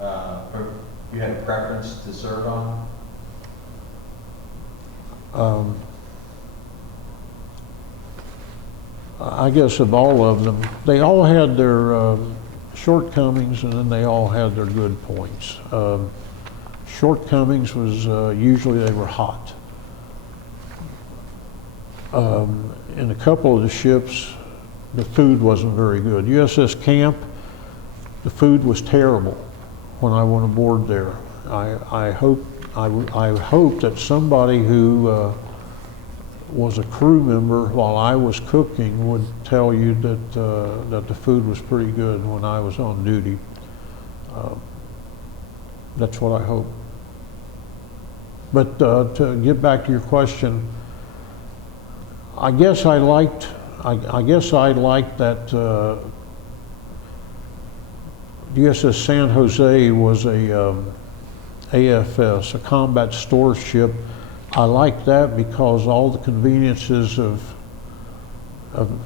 had a preference to serve on? I guess of all of them, they all had their shortcomings, and then they all had their good points. Shortcomings was usually they were hot. In a couple of the ships, the food wasn't very good. USS Camp, the food was terrible when I went aboard there. I hope that somebody who was a crew member while I was cooking would tell you that that the food was pretty good when I was on duty. That's what I hope. But to get back to your question, I guess I liked that USS San Jose was a AFS, a combat store ship. I liked that because all the conveniences of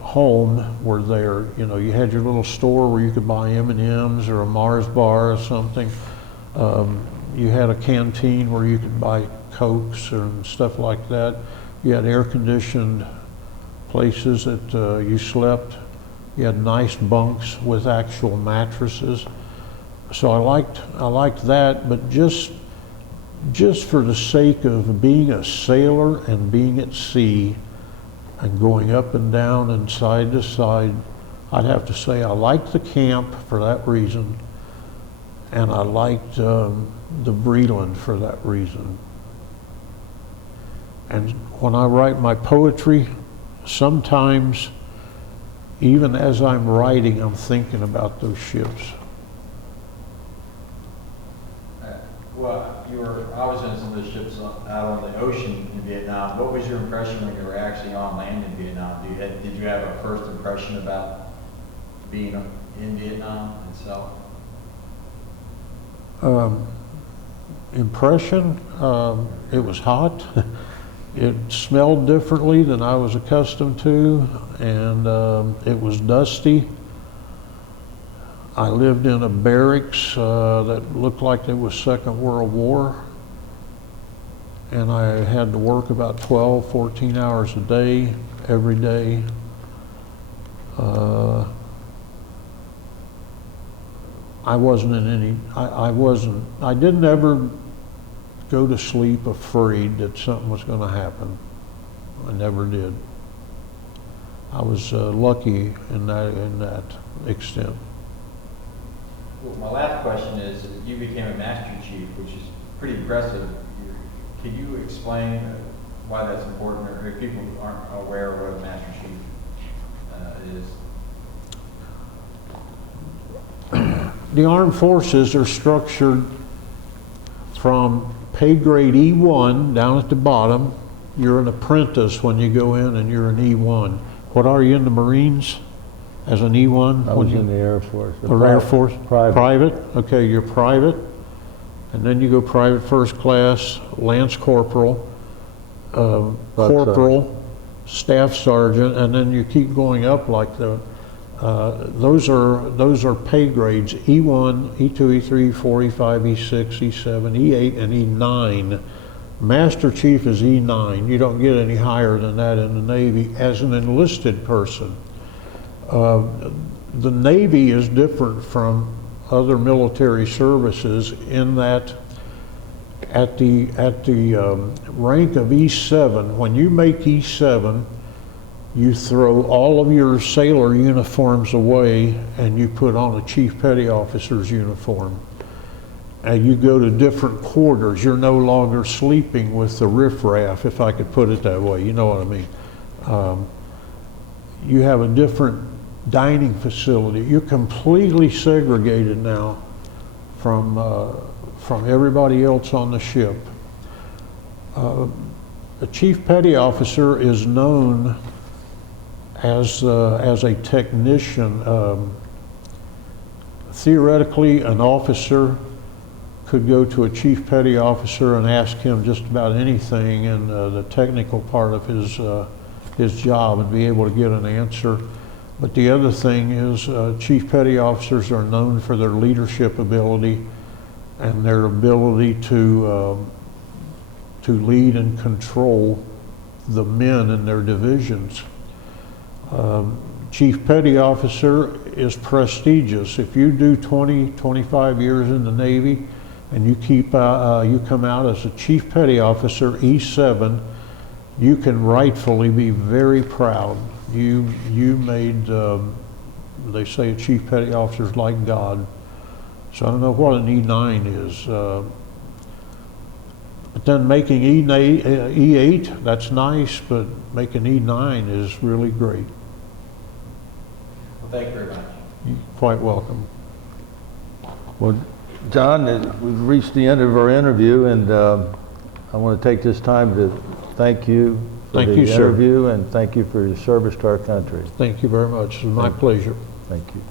home were there. You know, you had your little store where you could buy M&Ms or a Mars bar or something. You had a canteen where you could buy Cokes and stuff like that. You had air-conditioned places that you slept. You had nice bunks with actual mattresses. So I liked that, but just for the sake of being a sailor and being at sea and going up and down and side to side, I'd have to say I liked the camp for that reason, and I liked the Vreeland for that reason. And when I write my poetry, sometimes, even as I'm writing, I'm thinking about those ships. Well, I was in some of the ships out on the ocean in Vietnam. What was your impression when you were actually on land in Vietnam? Did you have a first impression about being in Vietnam itself? Impression, it was hot. It smelled differently than I was accustomed to, and it was dusty. I lived in a barracks that looked like it was Second World War, and I had to work about 12, 14 hours a day, every day. I wasn't in any, I didn't ever go to sleep afraid that something was going to happen. I never did. I was lucky in that extent. Well, my last question is, you became a Master Chief, which is pretty impressive. Can you explain why that's important, or if people aren't aware of what a Master Chief is? The armed forces are structured from pay grade E1 down at the bottom. You're an apprentice when you go in, and you're an E1. What are you in the Marines as an E1? I was in the Air Force. Or Air Force? Private. Okay, you're private. And then you go private first class, lance corporal, corporal, staff sergeant, and then you keep going up like the, those are pay grades: E1, E2, E3, E4, E5, E6, E7, E8, and E9. Master Chief is E9. You don't get any higher than that in the Navy as an enlisted person. The Navy is different from other military services in that at the rank of E7, when you make E7, you throw all of your sailor uniforms away and you put on a Chief Petty Officer's uniform. And you go to different quarters. You're no longer sleeping with the riffraff, if I could put it that way. You know what I mean? You have a different dining facility. You're completely segregated now from everybody else on the ship. A Chief Petty Officer is known as a technician. Theoretically, an officer could go to a Chief Petty Officer and ask him just about anything in the technical part of his job and be able to get an answer. But the other thing is, Chief Petty Officers are known for their leadership ability and their ability to lead and control the men in their divisions. Chief Petty Officer is prestigious. If you do 20, 25 years in the Navy and you come out as a Chief Petty Officer, E7, you can rightfully be very proud. You made, they say a Chief Petty Officer's like God. So I don't know what an E9 is. But then making E8, that's nice, but making E9 is really great. Well, thank you very much. You're quite welcome. Well, John, we've reached the end of our interview, and I want to take this time to thank you for the interview, and thank you for your service to our country. Thank you very much. It was my pleasure. Thank you.